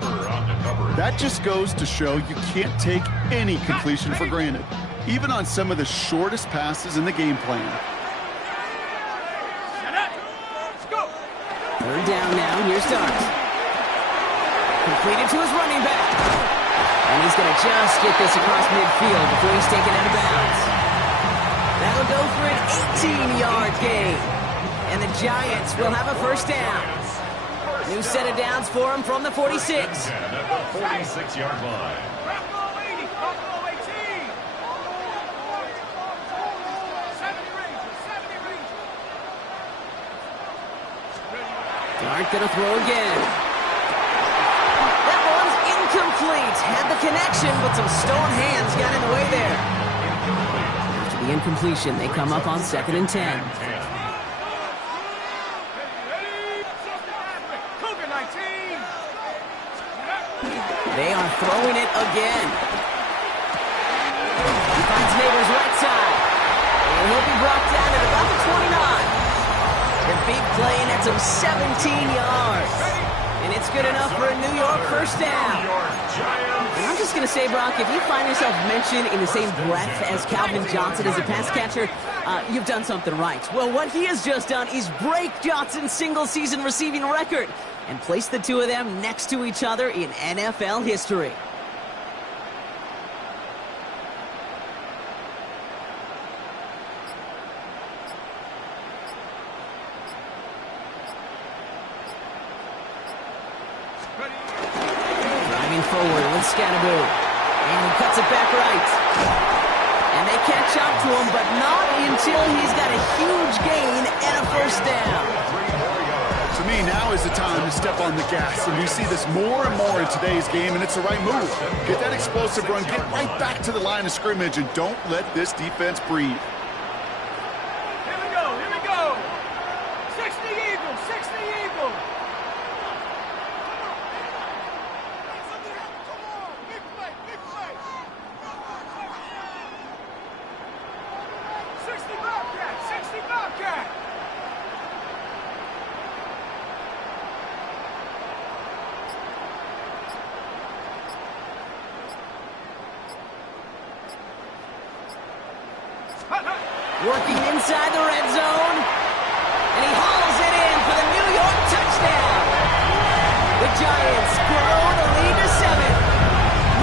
That just goes to show you can't take any completion for granted, even on some of the shortest passes in the game plan. 3rd down now. Here's Dart. Completed to his running back. And he's going to just get this across midfield before he's taken out of bounds. That'll go for an 18-yard gain. And the Giants will have a first down. New set of downs for him from the 46. At the 46-yard line. Buffalo 80, Buffalo 18. 70 Rangers, 70 Rangers. Dart going to throw again. That one's incomplete. Had the connection, but some stone hands got in the way there. After the incompletion, they come up on 2nd and 10. Cougar 19. They are throwing it again. He finds Neighbors right side. And he'll be brought down at about the 29. The big play, and that's him 17 yards. And it's good enough for a New York first down. And I'm just going to say, Brock, if you find yourself mentioned in the same breath as Calvin Johnson as a pass catcher, you've done something right. Well, what he has just done is break Johnson's single-season receiving record and place the two of them next to each other in NFL history. Driving forward with Scatteroo. And he cuts it back right. And they catch up to him, but not until he's got a huge gain and a first down. To me, now is the time to step on the gas, and we see this more and more in today's game, and it's the right move. Get that explosive run, get right back to the line of scrimmage, and don't let this defense breathe. Here we go, here we go. 60 Eagles, 60 Eagles. Come on, big play, big play. 60 Bobcat, 60 Bobcat. Working inside the red zone. And he hauls it in for the New York touchdown. The Giants grow the lead to 7.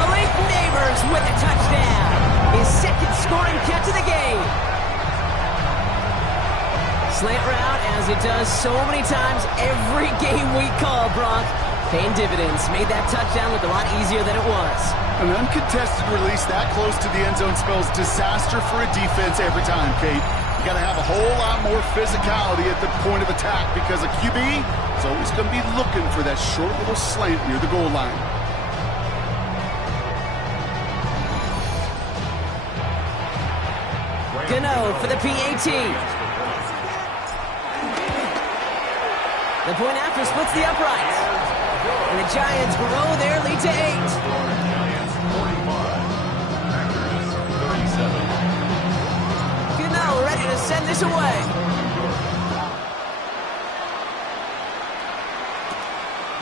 Malik Neighbors with a touchdown. His second scoring catch of the game. Slant route, as it does so many times every game we call, Brock. Paying dividends. Made that touchdown look a lot easier than it was. An uncontested release that close to the end zone spells disaster for a defense every time, Kate. You got to have a whole lot more physicality at the point of attack because a QB is always going to be looking for that short little slant near the goal line. Gano for the PAT. The point after splits the uprights. And the Giants grow their lead to 8. Giants 45. Packers 37. Gano ready to send this away.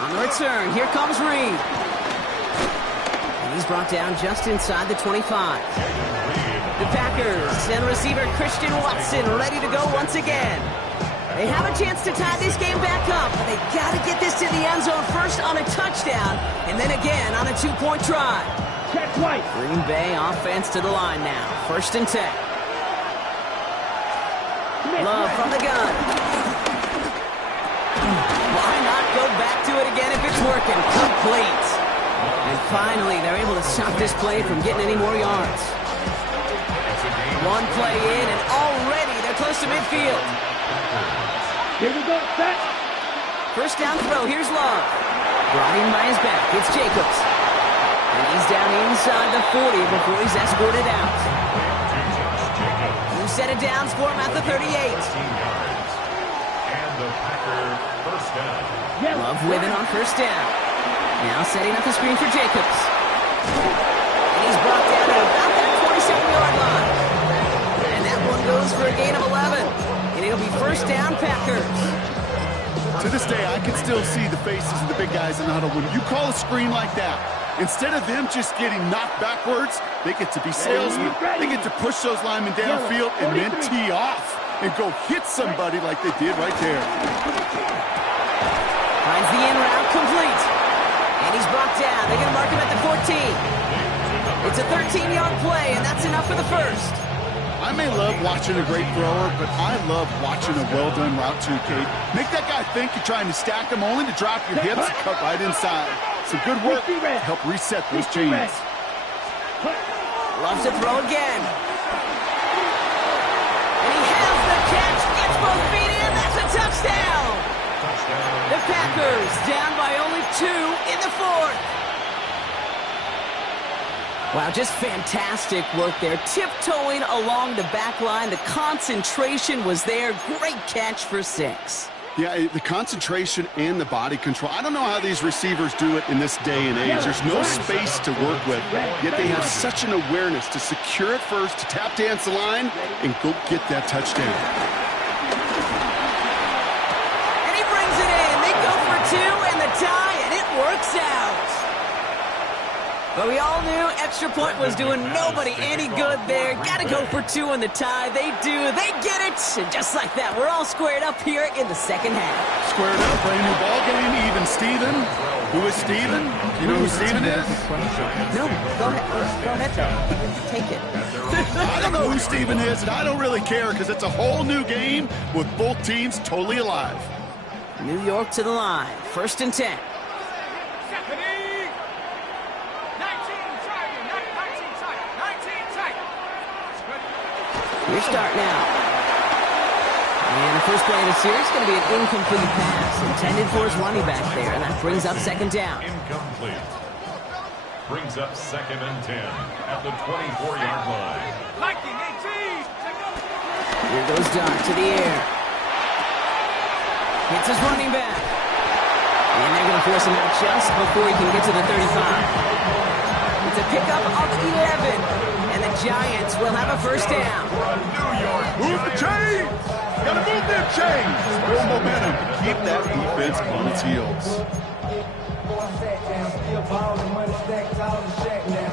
On the return, here comes Reed. And he's brought down just inside the 25. The Packers and receiver Christian Watson ready to go once again. They have a chance to tie this game back up, but they got to get this to the end zone first on a touchdown, and then again on a 2-point try. Check twice. Green Bay offense to the line now. 1st and 10. Love from the gun. Why not go back to it again if it's working? Complete. And finally, they're able to stop this play from getting any more yards. One play in, and already they're close to midfield. Here we go, set. First down throw, here's Love. Brought in by his back, it's Jacobs. And he's down inside the 40 before he's escorted out. New set of downs for him at the 38. And the Packer first down. Love with it on first down. Now setting up the screen for Jacobs. And he's brought down at about that 27-yard line. And that one goes for a gain of 11. And it'll be first down, Packers. To this day, I can still see the faces of the big guys in the huddle. When you call a screen like that, instead of them just getting knocked backwards, they get to be salesmen. They get to push those linemen downfield and then tee off and go hit somebody like they did right there. Finds the in route complete. And he's brought down. They're going to mark him at the 14. It's a 13-yard play, and that's enough for the first. I may love watching a great thrower, but I love watching a well-done route too, Kate. Make that guy think you're trying to stack him only to drop your hips and cut right inside. Some good work to help reset those chains. Loves to throw again. And he has the catch, gets both feet in, that's a touchdown! The Packers down by only 2 in the 4th. Wow, just fantastic work there. Tiptoeing along the back line. The concentration was there. Great catch for 6. Yeah, the concentration and the body control. I don't know how these receivers do it in this day and age. There's no space to work with, yet they have such an awareness to secure it first, to tap dance the line, and go get that touchdown. And he brings it in. They go for 2 and the tie, and it works out. But we all knew extra point was doing nobody any good there. Got to go for 2 in the tie. They do. They get it. And just like that, we're all squared up here in the second half. Squared up, brand new ball game, even Steven. Who is Steven? Do you know who Steven is? No, go ahead. Go ahead, though. Take it. I don't know who Steven is, and I don't really care because it's a whole new game with both teams totally alive. New York to the line. 1st and 10. Your start now. And the first play of the series is going to be an incomplete pass intended for his running back there, and that brings up 2nd down. Incomplete. Brings up 2nd and 10 at the 24-yard line. Here goes Dart to the air. Hits his running back. And they're going to force him out just before he can get to the 35. It's a pickup of 11. And the Giants will have a 1st down. Move the chains! Gotta move them chains! Build momentum to keep that defense on its heels.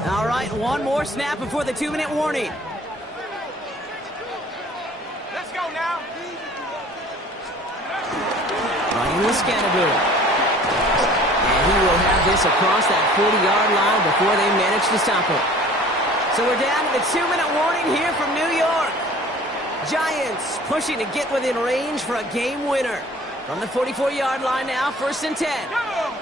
All right, one more snap before the 2-minute warning. Let's go now. Running with Scannaboo. And he will have this across that 40-yard line before they manage to stop him. So we're down to the 2-minute warning here from New York. Giants pushing to get within range for a game winner. From the 44-yard line now, 1st and 10. Go!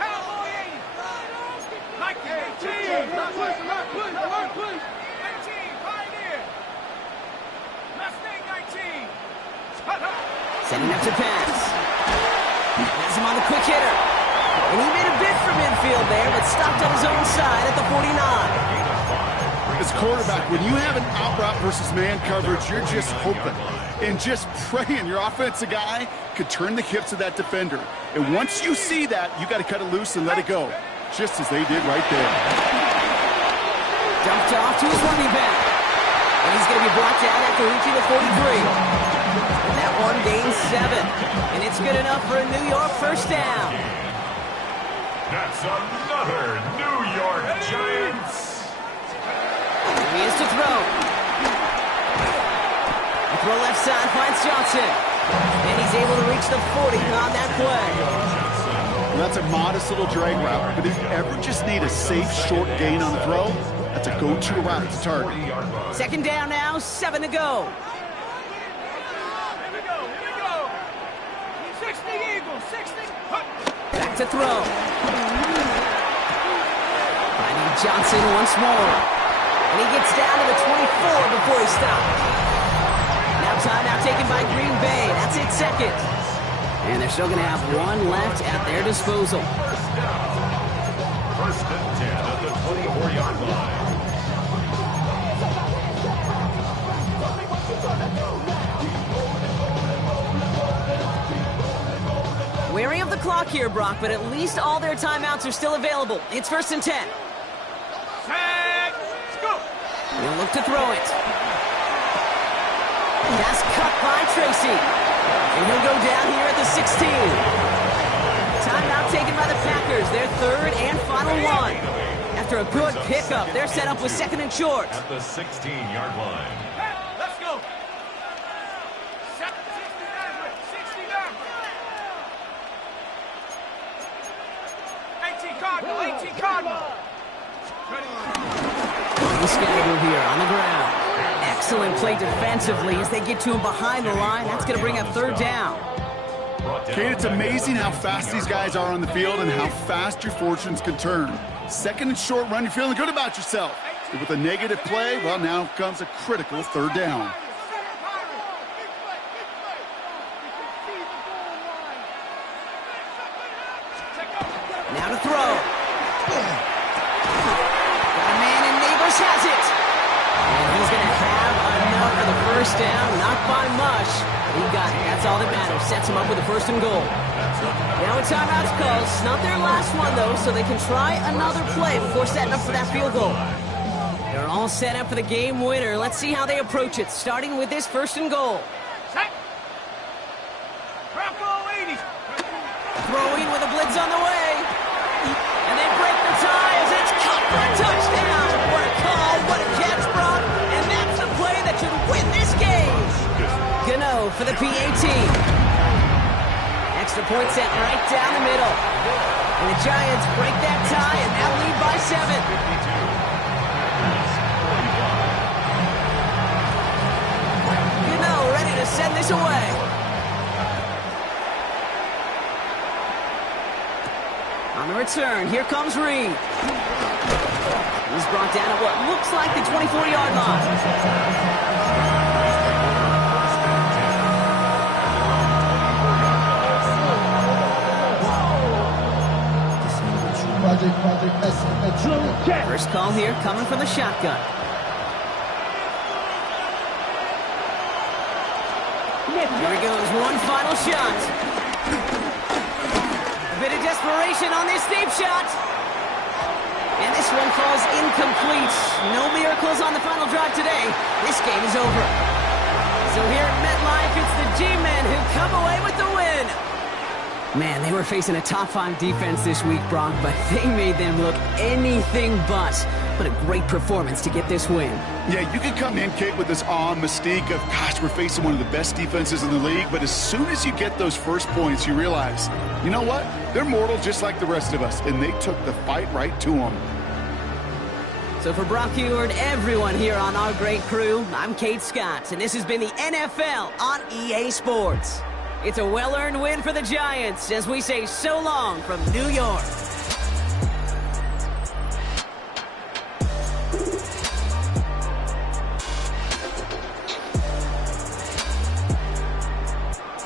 Cowboy 80. Like the 18. 18, Pioneer. Mustang 19. Setting up to pass. Has him on the quick hitter. And he made a bid for midfield there, but stopped on his own side at the 49. As quarterback, when you have an out route versus man coverage, you're just hoping and just praying your offensive guy could turn the hips of that defender. And once you see that, you got to cut it loose and let it go, just as they did right there. Dumped off to his running back. And he's going to be brought down after reaching the 43. And that one gains 7. And it's good enough for a New York 1st down. That's another New York Giants. Here he is to throw. The throw left side finds Johnson. And he's able to reach the 40 on that play. Well, that's a modest little drag route, but if you ever just need a safe, short gain on the throw, that's a go-to route at the target. 2nd down now, 7 to go. Here we go. 60 Eagles, 60. Back to throw. Finding Johnson once more. And he gets down to the 24 before he stops. Now timeout taken by Green Bay. That's it, 2nd. And they're still going to have 1 left at their disposal. 1st and 10 at the 24-yard line. Wary of the clock here, Brock, but at least all their timeouts are still available. It's 1st and 10. Tag. Go. He'll look to throw it. Pass cut by Tracy. And he'll go down here at the 16. Timeout taken by the Packers, their 3rd and final one. After a good pickup, they're set up with 2nd and short. At the 16-yard line. Let's go. 69. Cardinal, 18 Cardinal. Scandal here on the ground. Excellent play defensively as they get to him behind the line. That's going to bring up third down. Kate, it's amazing how fast these guys are on the field and how fast your fortunes can turn. Second and short run, you're feeling good about yourself. But with a negative play, well, now comes a critical third down. Now to throw. Got a man in Neighbors has it. And he's going to have enough for the first down. Not by much. He got it. That's all that matters. Sets him up with a first and goal. Now a timeout's called. It's not their last one, though, so they can try another play before setting up for that field goal. They're all set up for the game winner. Let's see how they approach it, starting with this first and goal. Set. Bronco 80. Throwing with a blitz on the way. And they break the tie as it's caught for a touchdown. What a call, what a catch, Brock. And that's the play that should win this game. Gano for the PAT. Extra point set right down the middle. And the Giants break that tie and now lead by 7. Gano ready to send this away. On the return, here comes Reed. He's brought down at what looks like the 24-yard line. First call here coming from the shotgun. Here he goes, one final shot. A bit of desperation on this deep shot. And this one falls incomplete. No miracles on the final drive today. This game is over. So here at MetLife, it's the G-Men who come away with the win. Man, they were facing a top-5 defense this week, Brock, but they made them look anything but. What a great performance to get this win. Yeah, you can come in, Kate, with this awe and mystique of, gosh, we're facing one of the best defenses in the league, but as soon as you get those first points, you realize, you know what? They're mortal just like the rest of us, and they took the fight right to them. So for Brock Huard, everyone here on our great crew, I'm Kate Scott, and this has been the NFL on EA Sports. It's a well-earned win for the Giants as we say so long from New York.